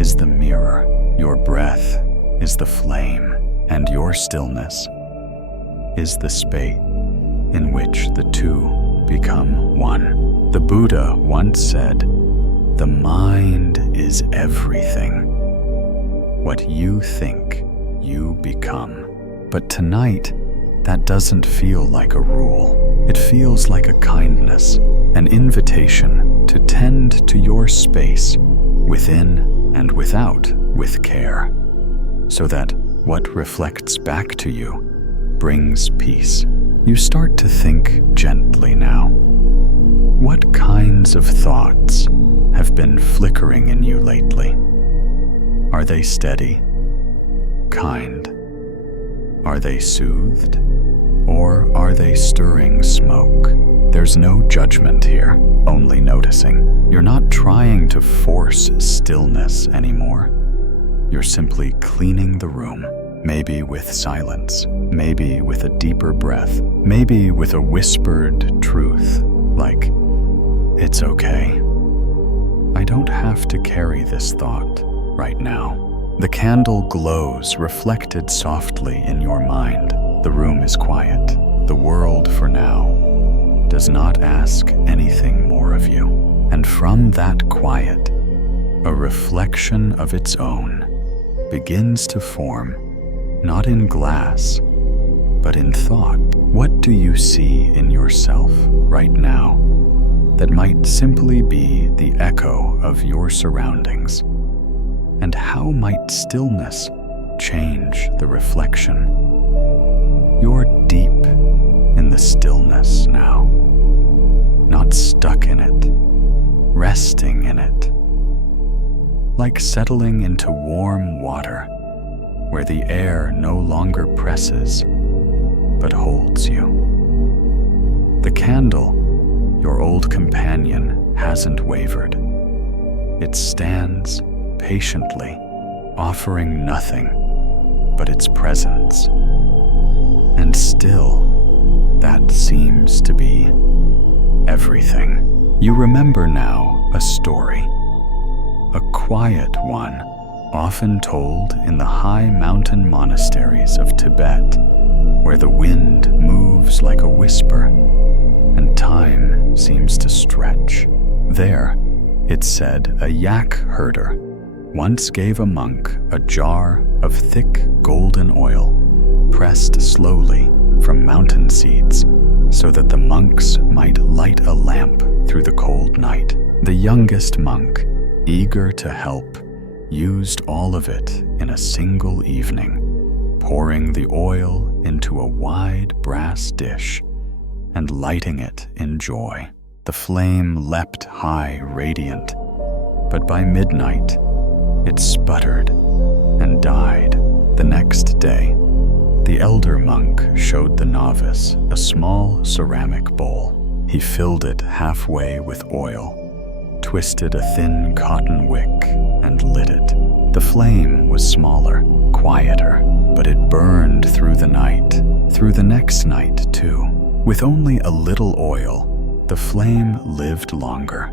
is the mirror. Your breath is the flame. And your stillness is the space in which the two become one. The Buddha once said, "The mind is everything. What you think, you become." But tonight, that doesn't feel like a rule. It feels like a kindness, an invitation to tend to your space within and without with care, so that what reflects back to you brings peace. You start to think gently now. What kinds of thoughts have been flickering in you lately? Are they steady? Kind? Are they soothed? Or are they stirring smoke? There's no judgment here, only noticing. You're not trying to force stillness anymore. You're simply cleaning the room, maybe with silence, maybe with a deeper breath, maybe with a whispered truth, like, "It's okay. I don't have to carry this thought right now." The candle glows, reflected softly in your mind. The room is quiet. The world, for now, does not ask anything more of you. And from that quiet, a reflection of its own begins to form, not in glass, but in thought. What do you see in yourself right now that might simply be the echo of your surroundings? And how might stillness change the reflection? You're deep in the stillness now, not stuck in it, resting in it, like settling into warm water where the air no longer presses but holds you. The candle, your old companion, hasn't wavered. It stands patiently, offering nothing but its presence. And still, that seems to be everything. You remember now a story, a quiet one, often told in the high mountain monasteries of Tibet, where the wind moves like a whisper and time seems to stretch. There, it said, a yak herder once gave a monk a jar of thick golden oil, pressed slowly from mountain seeds, so that the monks might light a lamp through the cold night. The youngest monk, eager to help, used all of it in a single evening, pouring the oil into a wide brass dish and lighting it in joy. The flame leapt high, radiant, but by midnight, it sputtered and died. The next day, the elder monk showed the novice a small ceramic bowl. He filled it halfway with oil, twisted a thin cotton wick, and lit it. The flame was smaller, quieter, but it burned through the night, through the next night too. With only a little oil, the flame lived longer.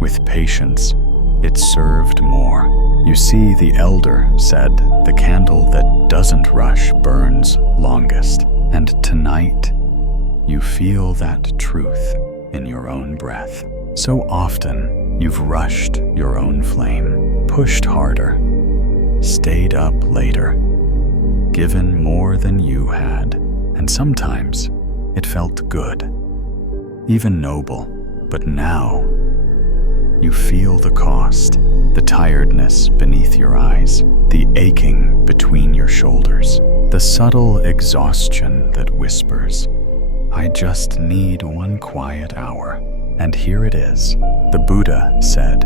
With patience, it served more. You see, the elder said, the candle that doesn't rush burns longest. And tonight, you feel that truth in your own breath. So often, you've rushed your own flame, pushed harder, stayed up later, given more than you had, and sometimes it felt good, even noble. But now, you feel the cost, the tiredness beneath your eyes, the aching between your shoulders, the subtle exhaustion that whispers, "I just need one quiet hour." And here it is. The Buddha said,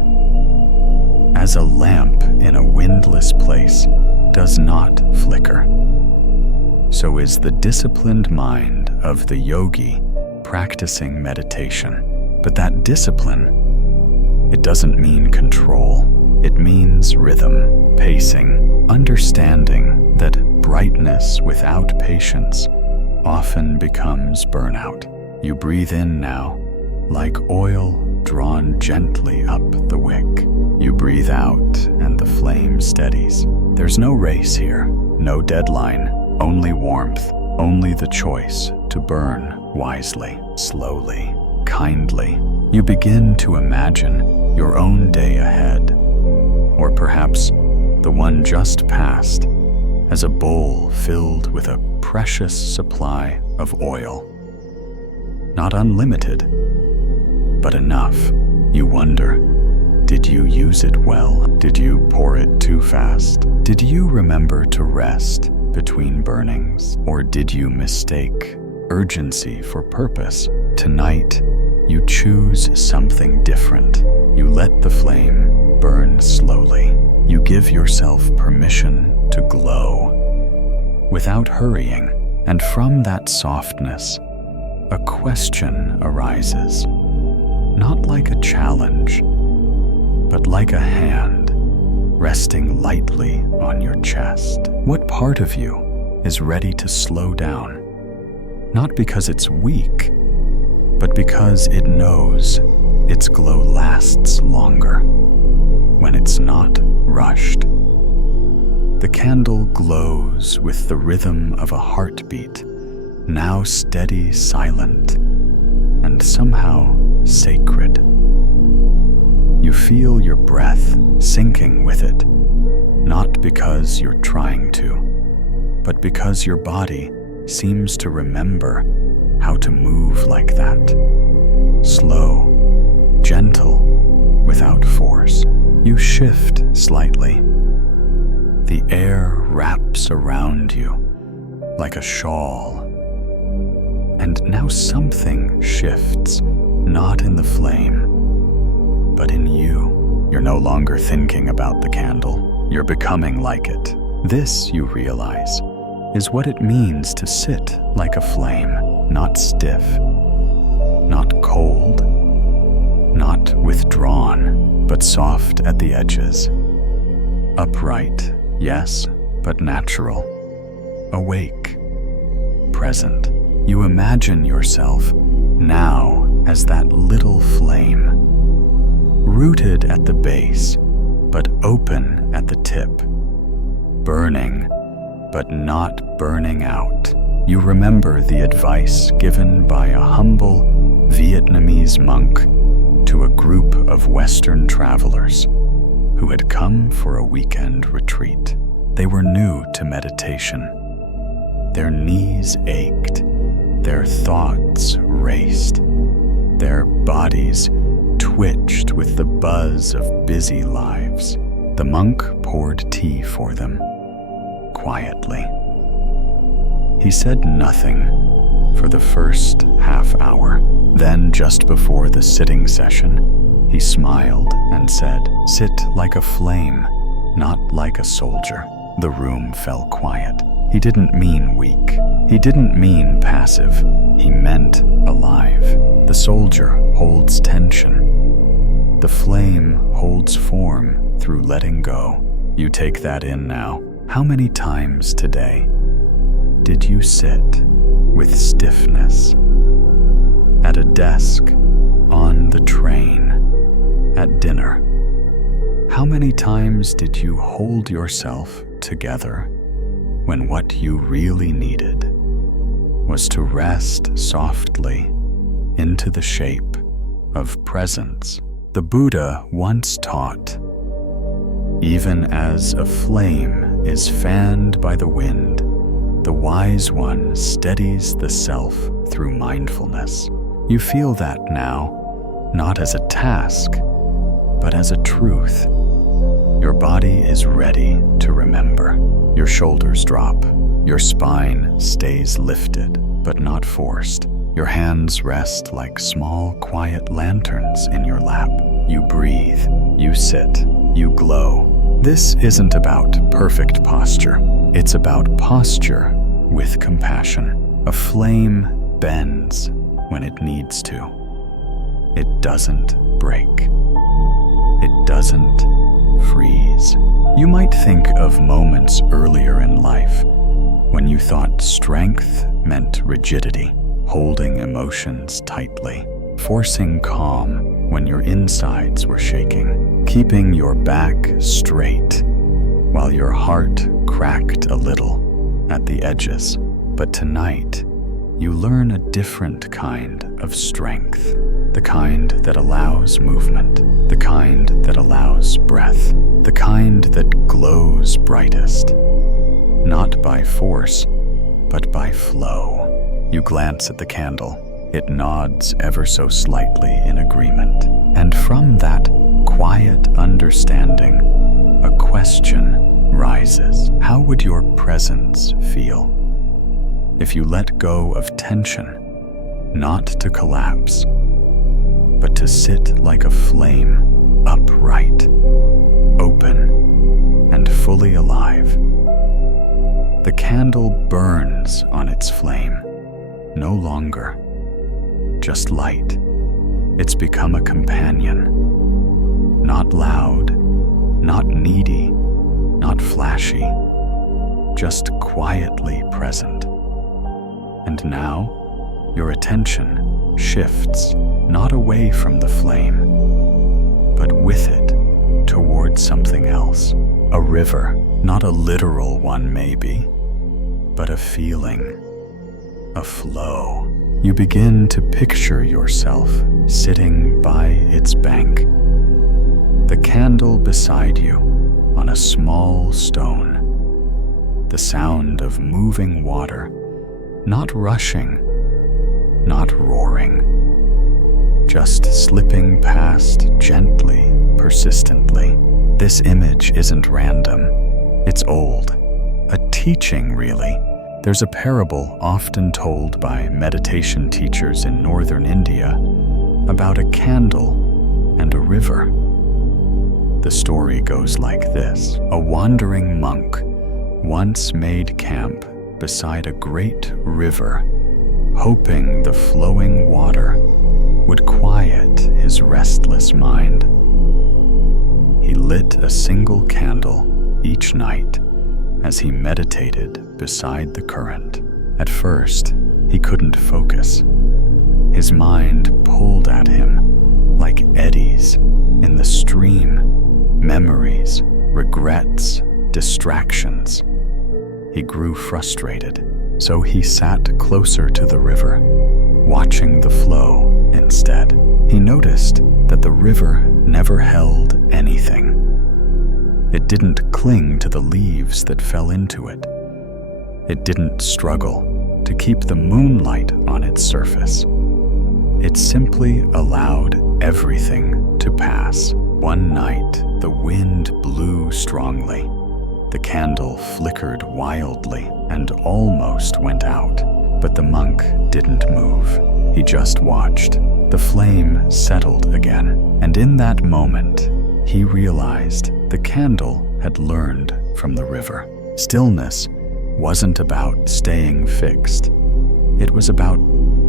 "As a lamp in a windless place does not flicker, so is the disciplined mind of the yogi practicing meditation." But that discipline, it doesn't mean control. It means rhythm, pacing, understanding that brightness without patience often becomes burnout. You breathe in now, like oil drawn gently up the wick. You breathe out, and the flame steadies. There's no race here, no deadline, only warmth, only the choice to burn wisely, slowly, kindly. You begin to imagine your own day ahead, or perhaps the one just passed, as a bowl filled with a precious supply of oil. Not unlimited, but enough. You wonder, did you use it well? Did you pour it too fast? Did you remember to rest between burnings? Or did you mistake urgency for purpose? Tonight, you choose something different. You let the flame burn slowly. You give yourself permission to glow without hurrying. And from that softness, a question arises. Not like a challenge, but like a hand resting lightly on your chest. What part of you is ready to slow down? Not because it's weak, but because it knows its glow lasts longer when it's not rushed. The candle glows with the rhythm of a heartbeat, now steady, silent, and somehow sacred. You feel your breath sinking with it, not because you're trying to, but because your body seems to remember how to move like that. Slow, gentle, without force. You shift slightly. The air wraps around you like a shawl. And now something shifts, not in the flame, but in you. You're no longer thinking about the candle. You're becoming like it. This, you realize, is what it means to sit like a flame, not stiff, not cold, not withdrawn, but soft at the edges. Upright, yes, but natural. Awake, present. You imagine yourself now as that little flame, rooted at the base, but open at the tip, burning, but not burning out. You remember the advice given by a humble Vietnamese monk to a group of Western travelers who had come for a weekend retreat. They were new to meditation. Their knees ached, their thoughts raced, their bodies twitched with the buzz of busy lives. The monk poured tea for them, quietly. He said nothing for the first half hour. Then, just before the sitting session, he smiled and said, "Sit like a flame, not like a soldier." The room fell quiet. He didn't mean weak. He didn't mean passive. He meant alive. The soldier holds tension. The flame holds form through letting go. You take that in now. How many times today did you sit with stiffness? At a desk, on the train, at dinner? How many times did you hold yourself together when what you really needed was to rest softly into the shape of presence? The Buddha once taught, even as a flame is fanned by the wind, the wise one steadies the self through mindfulness. You feel that now, not as a task, but as a truth. Your body is ready to remember. Your shoulders drop. Your spine stays lifted, but not forced. Your hands rest like small, quiet lanterns in your lap. You breathe. You sit. You glow. This isn't about perfect posture. It's about posture with compassion. A flame bends when it needs to. It doesn't break. It doesn't freeze. You might think of moments earlier in life thought strength meant rigidity, holding emotions tightly, forcing calm when your insides were shaking, keeping your back straight while your heart cracked a little at the edges. But tonight, you learn a different kind of strength, the kind that allows movement, the kind that allows breath, the kind that glows brightest, not by force, but by flow. You glance at the candle. It nods ever so slightly in agreement. And from that quiet understanding, a question rises. How would your presence feel if you let go of tension, not to collapse, but to sit like a flame, upright, open, and fully alive? The candle burns on its flame, no longer just light. It's become a companion, not loud, not needy, not flashy, just quietly present. And now, your attention shifts not away from the flame, but with it towards something else. A river, not a literal one maybe, but a feeling, a flow. You begin to picture yourself sitting by its bank, the candle beside you on a small stone, the sound of moving water, not rushing, not roaring, just slipping past gently, persistently. This image isn't random, it's old, a teaching really. There's a parable often told by meditation teachers in northern India about a candle and a river. The story goes like this. A wandering monk once made camp beside a great river, hoping the flowing water would quiet his restless mind. He lit a single candle each night as he meditated beside the current. At first, he couldn't focus. His mind pulled at him like eddies in the stream, memories, regrets, distractions. He grew frustrated, so he sat closer to the river, watching the flow instead. He noticed that the river never held anything. It didn't cling to the leaves that fell into it. It didn't struggle to keep the moonlight on its surface. It simply allowed everything to pass. One night, the wind blew strongly. The candle flickered wildly and almost went out, but the monk didn't move. He just watched. The flame settled again, and in that moment, he realized the candle had learned from the river. Stillness wasn't about staying fixed. It was about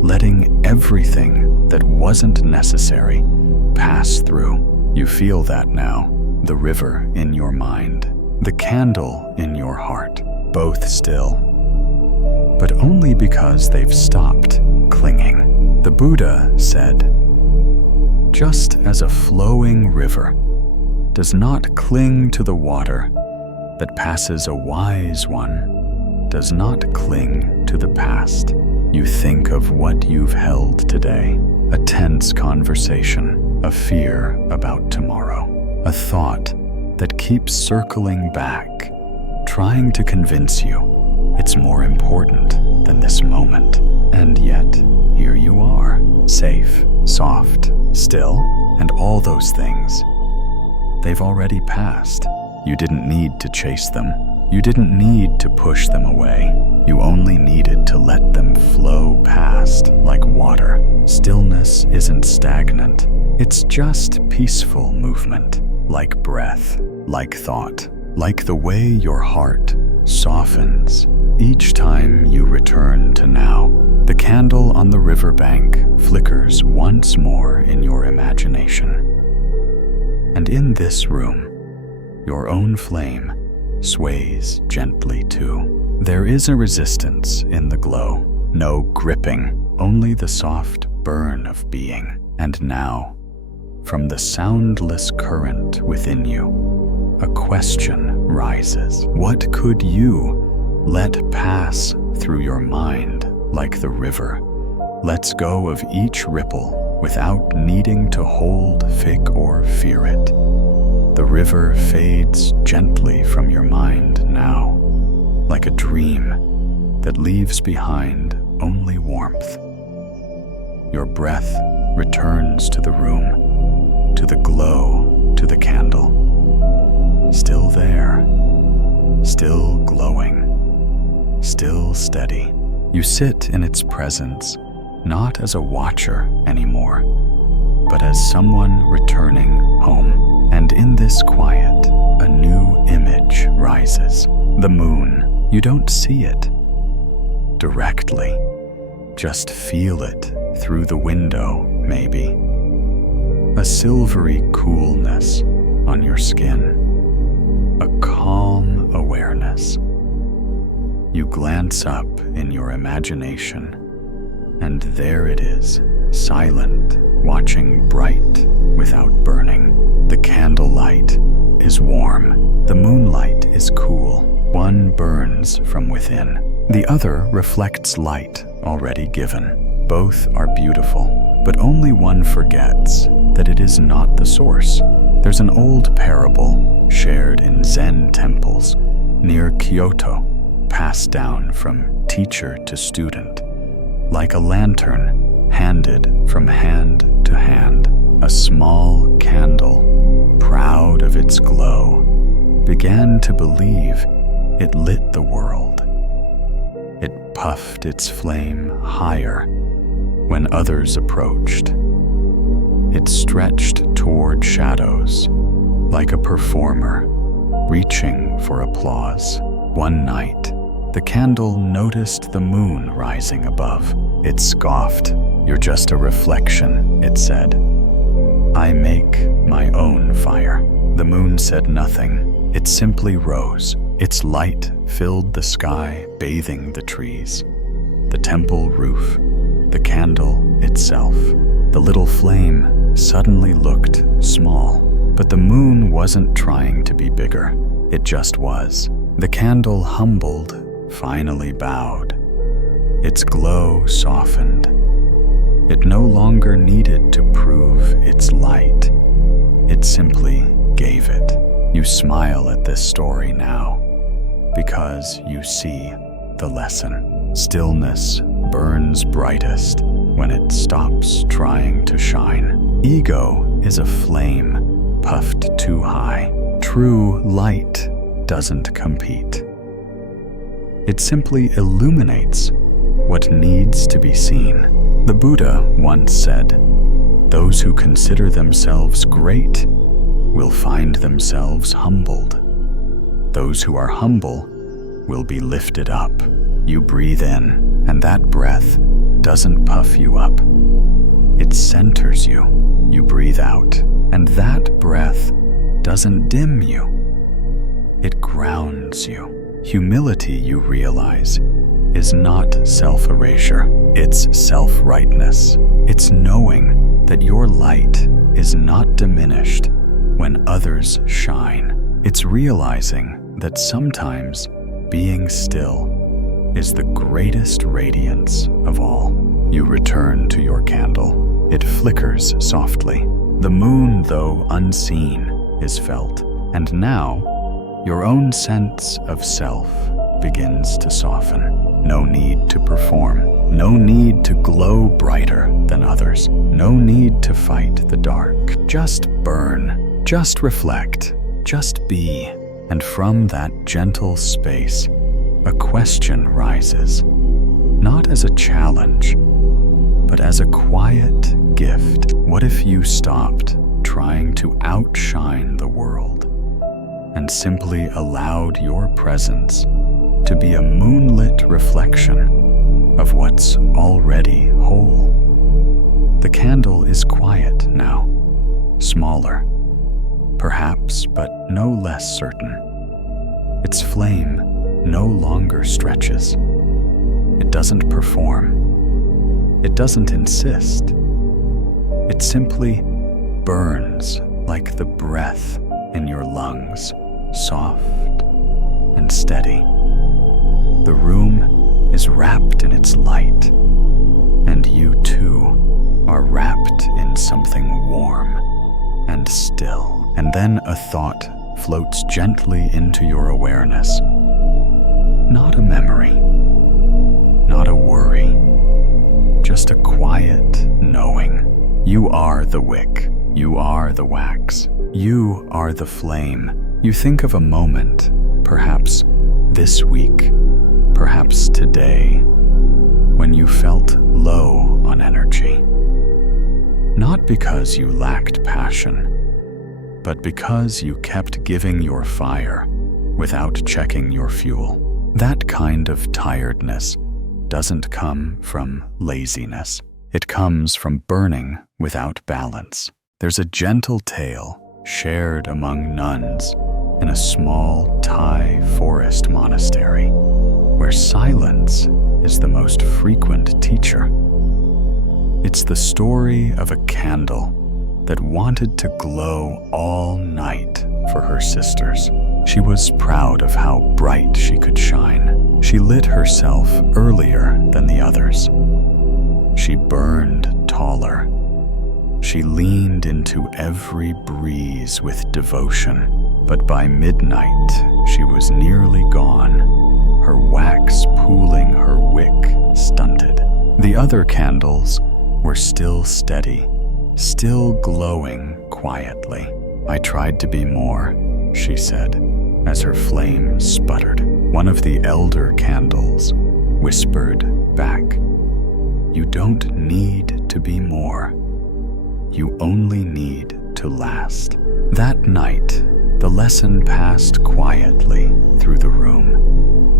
letting everything that wasn't necessary pass through. You feel that now, the river in your mind, the candle in your heart, both still. But only because they've stopped clinging. The Buddha said, "Just as a flowing river does not cling to the water that passes, a wise one does not cling to the past." You think of what you've held today, a tense conversation, a fear about tomorrow, a thought that keeps circling back, trying to convince you it's more important than this moment. And yet, here you are, safe, soft, still, and all those things. They've already passed. You didn't need to chase them. You didn't need to push them away. You only needed to let them flow past like water. Stillness isn't stagnant. It's just peaceful movement, like breath, like thought, like the way your heart softens each time you return to now. The candle on the riverbank flickers once more in your imagination. And in this room, your own flame sways gently too. There is a resistance in the glow, no gripping, only the soft burn of being. And now, from the soundless current within you, a question rises. What could you let pass through your mind like the river lets go of each ripple without needing to hold, fake, or fear it? The river fades gently from your mind now, like a dream that leaves behind only warmth. Your breath returns to the room, to the glow, to the candle. Still there, still glowing, still steady. You sit in its presence, not as a watcher anymore, but as someone returning home. And in this quiet, a new image rises. The moon. You don't see it directly, just feel it through the window, maybe. A silvery coolness on your skin, a calm awareness. You glance up in your imagination, and there it is, silent, watching bright without burning. The candlelight is warm, the moonlight is cool. One burns from within, the other reflects light already given. Both are beautiful, but only one forgets that it is not the source. There's an old parable shared in Zen temples near Kyoto, passed down from teacher to student, like a lantern handed from hand to hand. A small candle, proud of its glow, began to believe it lit the world. It puffed its flame higher when others approached. It stretched toward shadows like a performer reaching for applause. One night, the candle noticed the moon rising above. It scoffed. "You're just a reflection," it said. "I make my own fire." The moon said nothing. It simply rose. Its light filled the sky, bathing the trees, the temple roof, the candle itself. The little flame suddenly looked small, but the moon wasn't trying to be bigger. It just was. The candle humbled, finally bowed. Its glow softened. It no longer needed to prove its light. It simply gave it. You smile at this story now, because you see the lesson. Stillness burns brightest when it stops trying to shine. Ego is a flame puffed too high. True light doesn't compete. It simply illuminates what needs to be seen. The Buddha once said, "Those who consider themselves great will find themselves humbled. Those who are humble will be lifted up." You breathe in, and that breath doesn't puff you up. It centers you. You breathe out, and that breath doesn't dim you. It grounds you. Humility, you realize, is not self-erasure. It's self-rightness. It's knowing that your light is not diminished when others shine. It's realizing that sometimes being still is the greatest radiance of all. You return to your candle. It flickers softly. The moon, though unseen, is felt. And now, your own sense of self begins to soften. No need to perform. No need to glow brighter than others. No need to fight the dark. Just burn. Just reflect. Just be. And from that gentle space, a question rises, not as a challenge, but as a quiet gift. What if you stopped trying to outshine the world and simply allowed your presence to be a moonlit reflection of what's already whole? The candle is quiet now, smaller, perhaps, but no less certain. Its flame no longer stretches. It doesn't perform. It doesn't insist. It simply burns like the breath in your lungs, soft and steady. The room is wrapped in its light, and you too are wrapped in something warm and still. And then a thought floats gently into your awareness. Not a memory, not a worry, just a quiet knowing. You are the wick. You are the wax. You are the flame. You think of a moment, perhaps this week, perhaps today, when you felt low on energy. Not because you lacked passion, but because you kept giving your fire without checking your fuel. That kind of tiredness doesn't come from laziness. It comes from burning without balance. There's a gentle tale shared among nuns in a small Thai forest monastery, where silence is the most frequent teacher. It's the story of a candle that wanted to glow all night for her sisters. She was proud of how bright she could shine. She lit herself earlier than the others. She burned taller. She leaned into every breeze with devotion, but by midnight she was nearly gone, her wax pooling her wick stunted. The other candles were still steady, still glowing quietly. "I tried to be more," she said, as her flame sputtered. One of the elder candles whispered back, "You don't need to be more. You only need to last." That night, the lesson passed quietly through the room,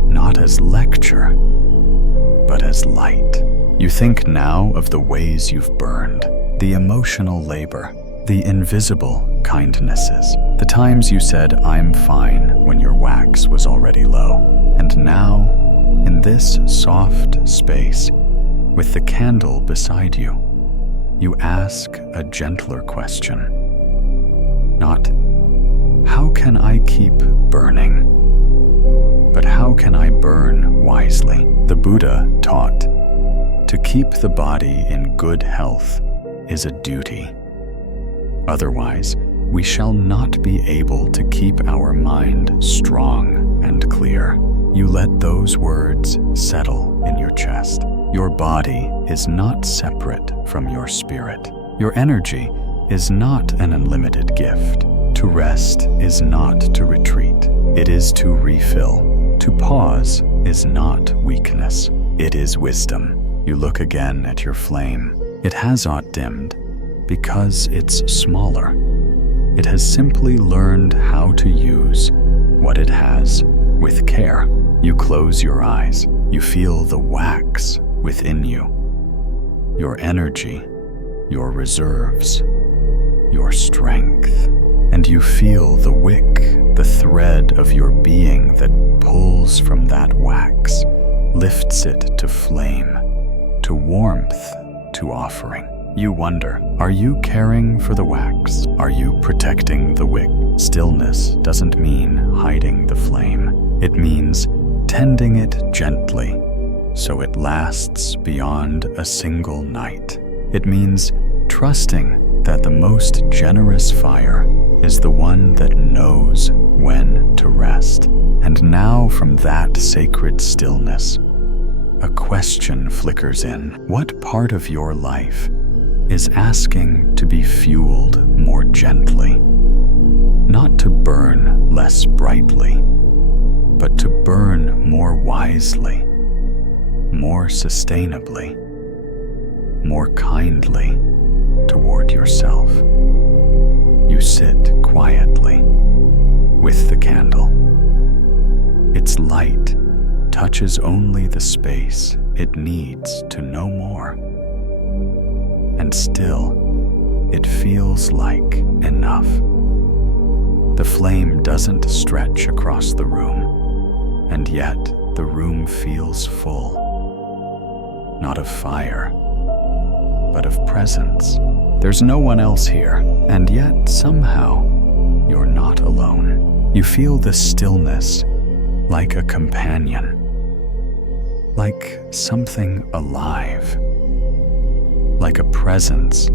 not as lecture, but as light. You think now of the ways you've burned, the emotional labor, the invisible kindnesses, the times you said, "I'm fine," when your wax was already low. And now, in this soft space, with the candle beside you, you ask a gentler question. Not, "How can I keep burning?" but "How can I burn wisely?" The Buddha taught, to keep the body in good health is a duty. Otherwise, we shall not be able to keep our mind strong and clear. You let those words settle in your chest. Your body is not separate from your spirit. Your energy is not an unlimited gift. To rest is not to retreat. It is to refill. To pause is not weakness. It is wisdom. You look again at your flame. It has not dimmed because it's smaller. It has simply learned how to use what it has with care. You close your eyes. You feel the wax within you, your energy, your reserves, your strength. And you feel the wick, the thread of your being that pulls from that wax, lifts it to flame, to warmth, to offering. You wonder, are you caring for the wax? Are you protecting the wick? Stillness doesn't mean hiding the flame. It means tending it gently, so it lasts beyond a single night. It means trusting that the most generous fire is the one that knows when to rest. And now from that sacred stillness, a question flickers in. What part of your life is asking to be fueled more gently? Not to burn less brightly, but to burn more wisely, more sustainably, more kindly toward yourself. You sit quietly with the candle. Its light touches only the space it needs to know more. And still, it feels like enough. The flame doesn't stretch across the room, and yet the room feels full. Not of fire, but of presence. There's no one else here, and yet somehow you're not alone. You feel the stillness like a companion, like something alive, like a presence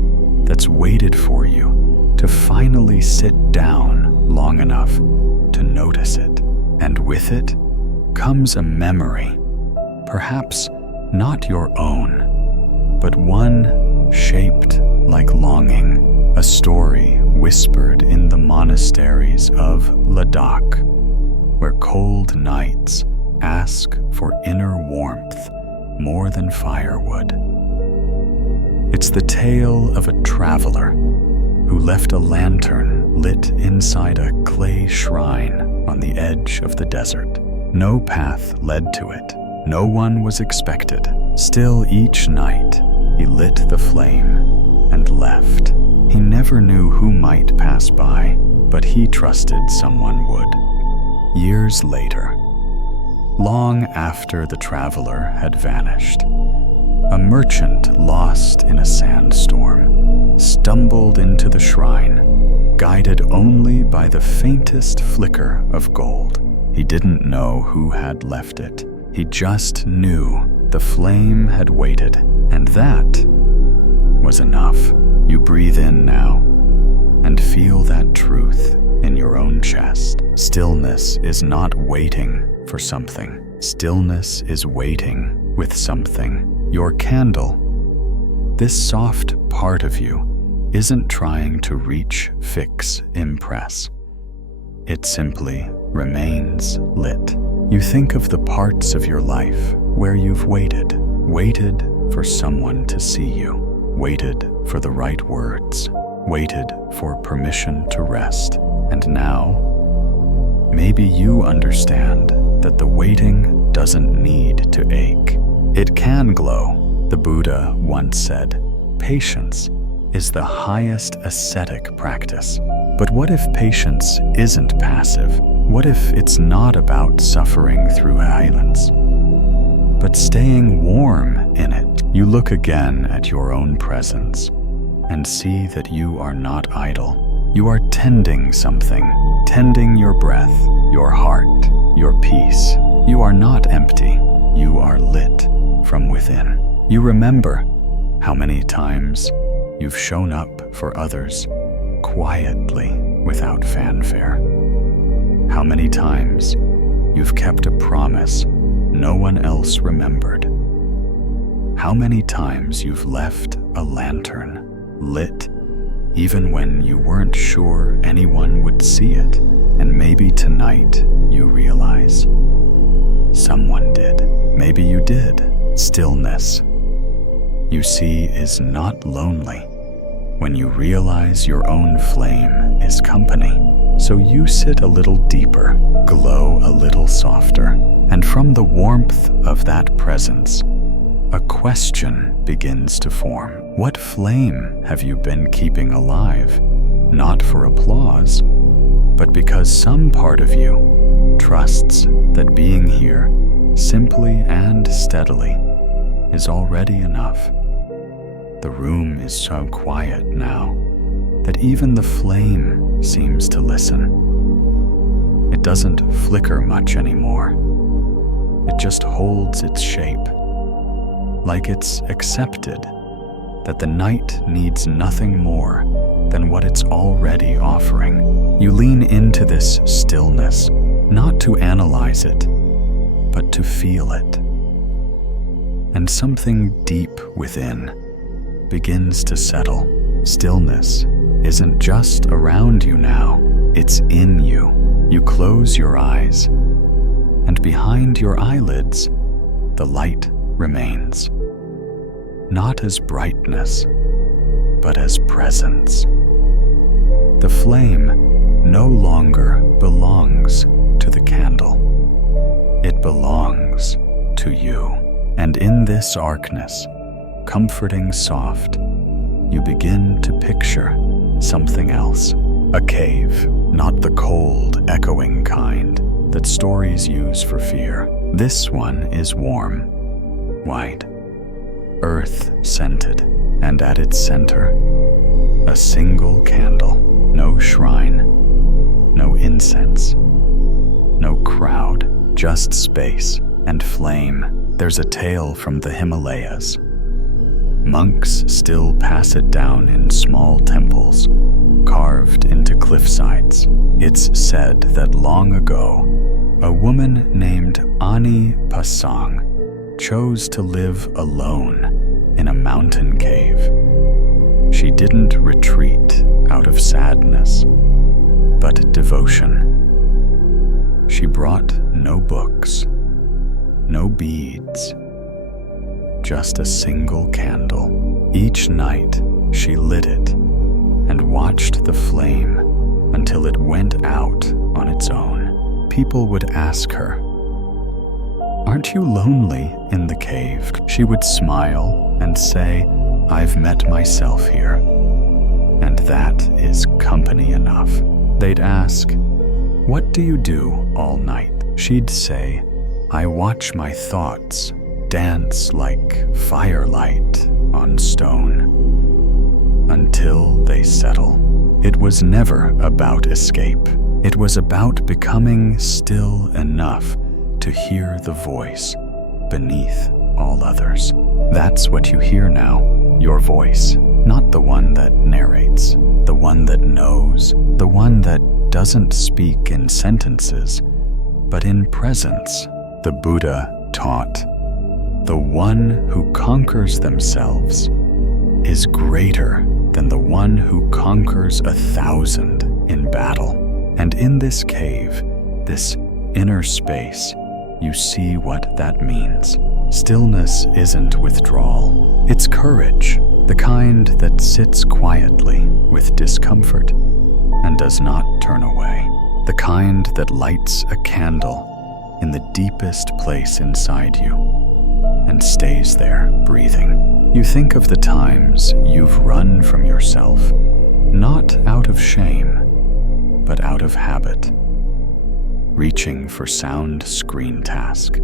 that's waited for you to finally sit down long enough to notice it. And with it comes a memory, perhaps not your own, but one shaped like longing, a story whispered in the monasteries of Ladakh, where cold nights ask for inner warmth more than firewood. It's the tale of a traveler who left a lantern lit inside a clay shrine on the edge of the desert. No path led to it. No one was expected. Still, each night, he lit the flame and left. He never knew who might pass by, but he trusted someone would. Years later, long after the traveler had vanished, a merchant lost in a sandstorm stumbled into the shrine, guided only by the faintest flicker of gold. He didn't know who had left it. He just knew the flame had waited, and that was enough. You breathe in now and feel that truth in your own chest. Stillness is not waiting for something. Stillness is waiting with something. Your candle, this soft part of you, isn't trying to reach, fix, impress. It simply remains lit. You think of the parts of your life where you've waited for someone to see you, waited for the right words, waited for permission to rest. And now, maybe you understand that the waiting doesn't need to ache. It can glow. The Buddha once said, "Patience is the highest ascetic practice." But what if patience isn't passive? What if it's not about suffering through silence, but staying warm in it? You look again at your own presence and see that you are not idle. You are tending something, tending your breath, your heart, your peace. You are not empty. You are lit from within. You remember how many times you've shown up for others quietly without fanfare. How many times you've kept a promise no one else remembered. How many times you've left a lantern lit even when you weren't sure anyone would see it. And maybe tonight you realize someone did. Maybe you did. Stillness, you see, is not lonely when you realize your own flame is company. So you sit a little deeper, glow a little softer, and from the warmth of that presence, a question begins to form. What flame have you been keeping alive? Not for applause, but because some part of you trusts that being here, simply and steadily, is already enough. The room is so quiet now that even the flame seems to listen. It doesn't flicker much anymore. It just holds its shape, like it's accepted that the night needs nothing more than what it's already offering. You lean into this stillness, not to analyze it, but to feel it. And something deep within begins to settle. Stillness isn't just around you now, it's in you. You close your eyes, and behind your eyelids, the light remains. Not as brightness, but as presence. The flame no longer belongs to the candle. It belongs to you. And in this darkness, comforting soft, you begin to picture something else. A cave, not the cold, echoing kind, that stories use for fear. This one is warm, white, earth-scented, and at its center, a single candle. No shrine, no incense, no crowd, just space and flame. There's a tale from the Himalayas. Monks still pass it down in small temples, carved into cliffsides. It's said that long ago, a woman named Ani Pasang chose to live alone in a mountain cave. She didn't retreat out of sadness, but devotion. She brought no books, no beads, just a single candle. Each night, she lit it and watched the flame until it went out on its own. People would ask her, "Aren't you lonely in the cave?" She would smile and say, "I've met myself here, and that is company enough." They'd ask, "What do you do all night?" She'd say, "I watch my thoughts dance like firelight on stone until they settle." It was never about escape. It was about becoming still enough to hear the voice beneath all others. That's what you hear now, your voice, not the one that narrates, the one that knows, the one that doesn't speak in sentences, but in presence. The Buddha taught, "The one who conquers themselves is greater than the one who conquers 1,000 in battle." And in this cave, this inner space, you see what that means. Stillness isn't withdrawal, it's courage, the kind that sits quietly with discomfort and does not turn away, the kind that lights a candle in the deepest place inside you and stays there breathing. You think of the times you've run from yourself, not out of shame, but out of habit, reaching for sound screen task,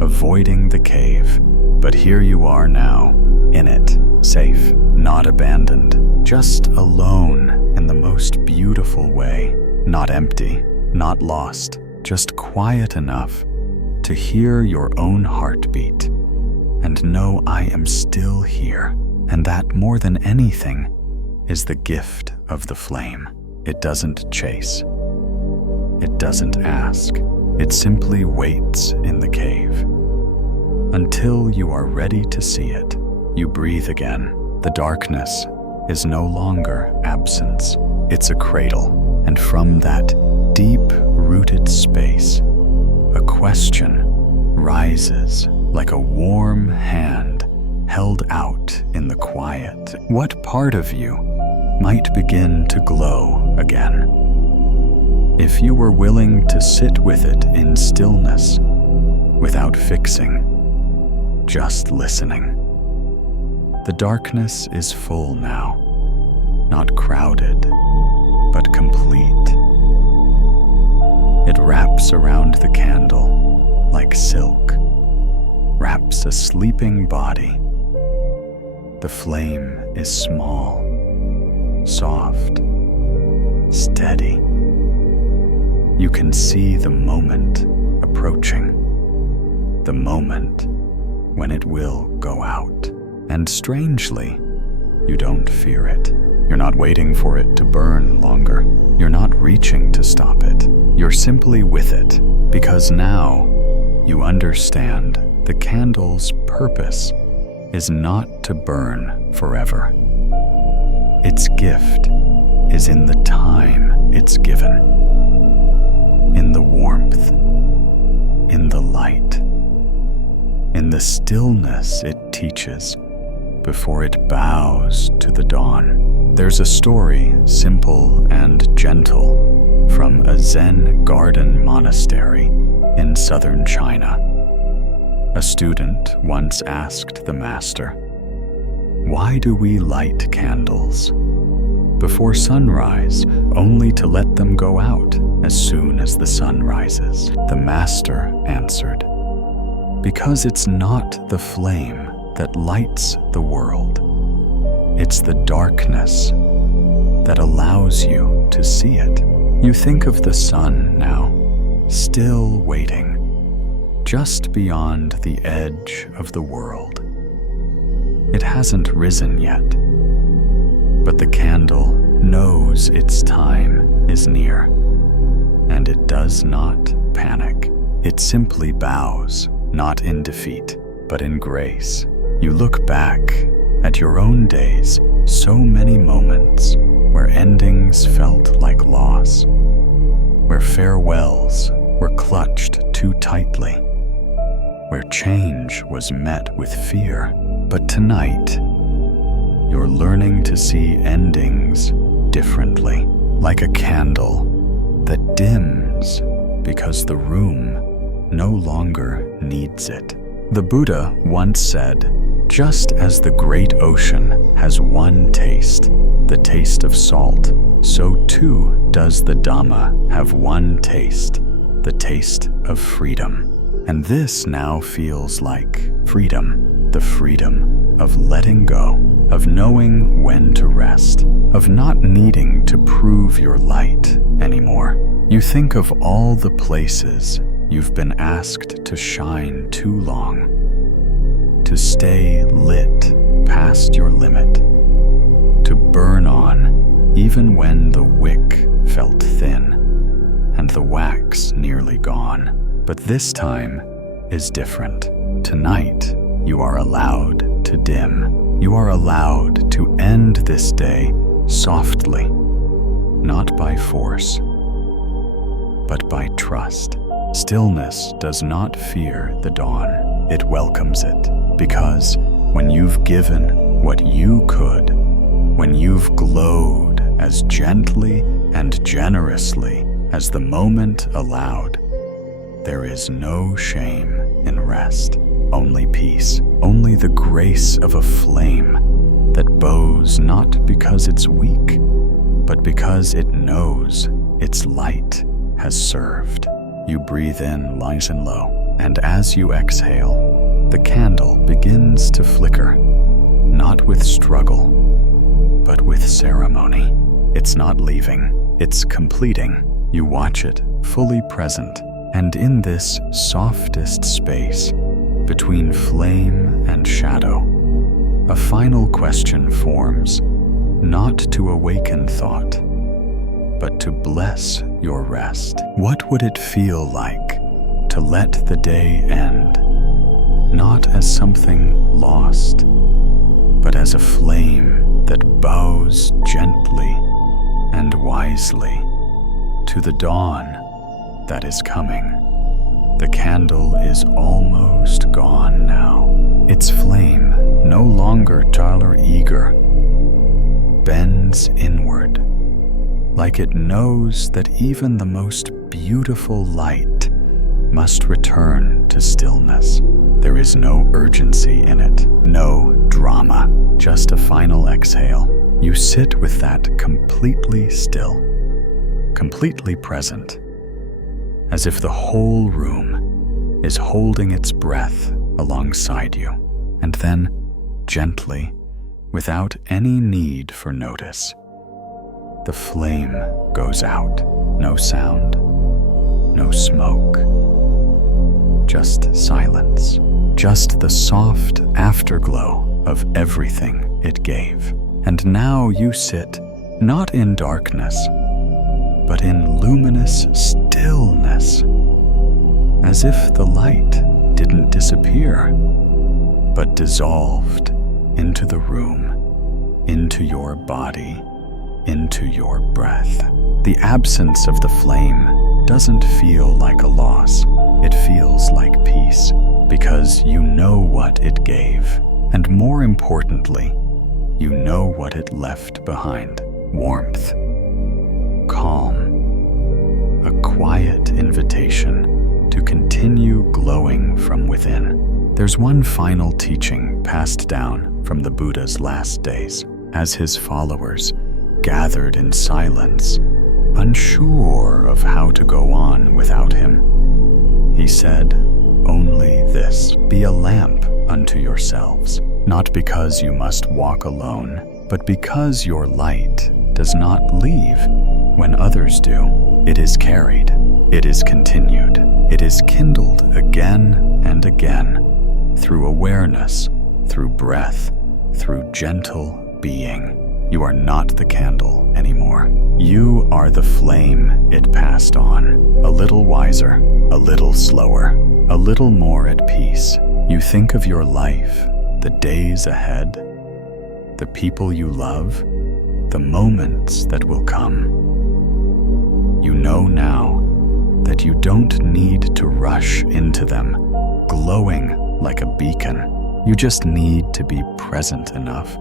avoiding the cave, but here you are now, in it, safe, not abandoned, just alone in the most beautiful way, not empty, not lost, just quiet enough to hear your own heartbeat and know I am still here. And that, more than anything, is the gift of the flame. It doesn't chase. It doesn't ask. It simply waits in the cave. Until you are ready to see it, you breathe again. The darkness is no longer absence. It's a cradle. And from that deep-rooted space, a question rises like a warm hand held out in the quiet. What part of you might begin to glow again? If you were willing to sit with it in stillness, without fixing, just listening. The darkness is full now, not crowded, but complete. It wraps around the candle like silk, wraps a sleeping body. The flame is small, soft, steady. You can see the moment approaching, the moment when it will go out. And strangely, you don't fear it. You're not waiting for it to burn longer. You're not reaching to stop it. You're simply with it, because now you understand the candle's purpose is not to burn forever. Its gift is in the time it's given, in the warmth, in the light, in the stillness it teaches before it bows to the dawn. There's a story, simple and gentle, from a Zen garden monastery in southern China. A student once asked the master, "Why do we light candles before sunrise only to let them go out?" as soon as the sun rises. The master answered, because it's not the flame that lights the world. It's the darkness that allows you to see it. You think of the sun now, still waiting, just beyond the edge of the world. It hasn't risen yet, but the candle knows its time is near, and it does not panic. It simply bows, not in defeat, but in grace. You look back at your own days, so many moments where endings felt like loss, where farewells were clutched too tightly, where change was met with fear. But tonight, you're learning to see endings differently, like a candle that dims because the room no longer needs it. The Buddha once said, just as the great ocean has one taste, the taste of salt, so too does the Dhamma have one taste, the taste of freedom. And this now feels like freedom, the freedom of letting go, of knowing when to rest, of not needing to prove your light anymore. You think of all the places you've been asked to shine too long, to stay lit past your limit, to burn on even when the wick felt thin and the wax nearly gone. But this time is different. Tonight, you are allowed to dim. You are allowed to end this day softly, not by force, but by trust. Stillness does not fear the dawn. It welcomes it, because when you've given what you could, when you've glowed as gently and generously as the moment allowed, there is no shame in rest, only peace, only the grace of a flame that bows not because it's weak, but because it knows its light has served. You breathe in nice and low, and as you exhale, the candle begins to flicker, not with struggle, but with ceremony. It's not leaving, it's completing. You watch it, fully present, and in this softest space, between flame and shadow, a final question forms, not to awaken thought, but to bless your rest. What would it feel like to let the day end, not as something lost, but as a flame that bows gently and wisely to the dawn that is coming? The candle is almost gone now. Its flame, no longer taller eager, bends inward, like it knows that even the most beautiful light must return to stillness. There is no urgency in it, no drama, just a final exhale. You sit with that completely still, completely present, as if the whole room is holding its breath alongside you. And then, gently, without any need for notice, the flame goes out. No sound, no smoke, just silence, just the soft afterglow of everything it gave. And now you sit, not in darkness, but in luminous stillness, as if the light didn't disappear, but dissolved into the room, into your body, into your breath. The absence of the flame doesn't feel like a loss. It feels like peace, because you know what it gave. And more importantly, you know what it left behind. Warmth, calm, a quiet invitation to continue glowing from within. There's one final teaching passed down from the Buddha's last days. As his followers gathered in silence unsure of how to go on without him. He said only this: be a lamp unto yourselves, not because you must walk alone, but because your light does not leave when others do. It is carried, it is continued, it is kindled again and again, through awareness, through breath, through gentle being. You are not the candle anymore. You are the flame it passed on, a little wiser, a little slower, a little more at peace. You think of your life, the days ahead, the people you love, the moments that will come. You know now that you don't need to rush into them, glowing like a beacon. You just need to be present enough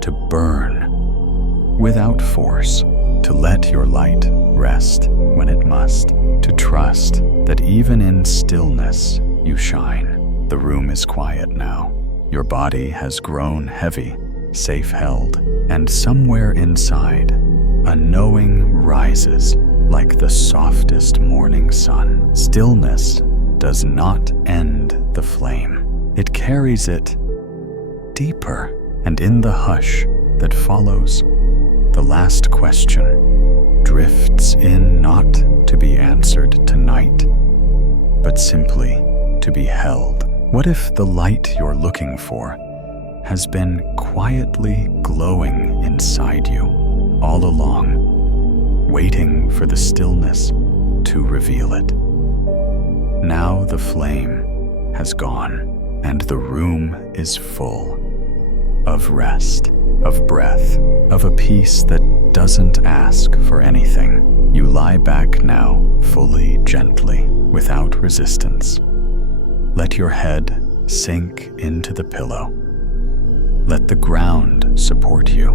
to burn without force, to let your light rest when it must, to trust that even in stillness you shine. The room is quiet now. Your body has grown heavy, safe held, and somewhere inside, a knowing rises like the softest morning sun. Stillness does not end the flame. It carries it deeper, and in the hush that follows, the last question drifts in, not to be answered tonight, but simply to be held. What if the light you're looking for has been quietly glowing inside you all along, waiting for the stillness to reveal it? Now the flame has gone, and the room is full of rest, of breath, of a peace that doesn't ask for anything. You lie back now, fully, gently, without resistance. Let your head sink into the pillow. Let the ground support you.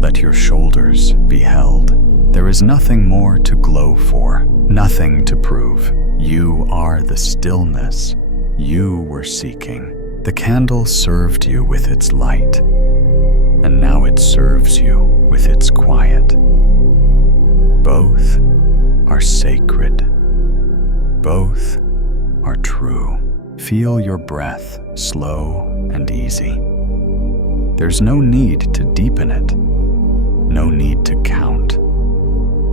Let your shoulders be held. There is nothing more to glow for, nothing to prove. You are the stillness you were seeking. The candle served you with its light, and now it serves you with its quiet. Both are sacred. Both are true. Feel your breath slow and easy. There's no need to deepen it, no need to count.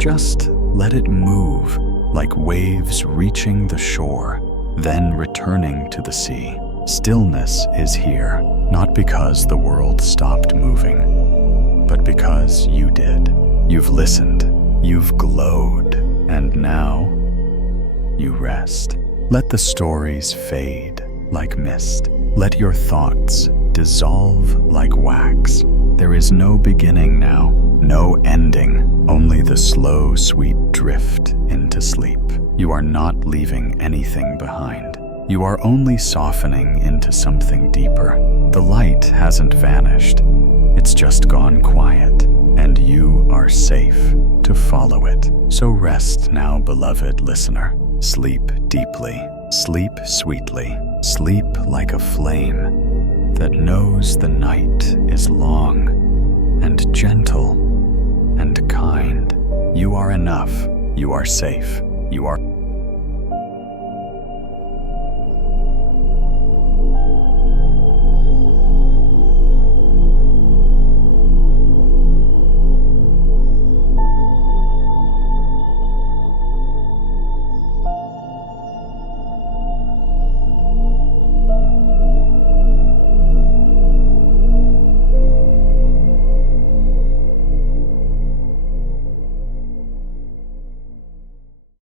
Just let it move like waves reaching the shore, then returning to the sea. Stillness is here, not because the world stopped moving, but because you did. You've listened, you've glowed, and now you rest. Let the stories fade like mist. Let your thoughts dissolve like wax. There is no beginning now, no ending, only the slow, sweet drift into sleep. You are not leaving anything behind. You are only softening into something deeper. The light hasn't vanished. It's just gone quiet, and you are safe to follow it. So rest now, beloved listener. Sleep deeply, sleep sweetly, sleep like a flame that knows the night is long and gentle and kind. You are enough. You are safe. You are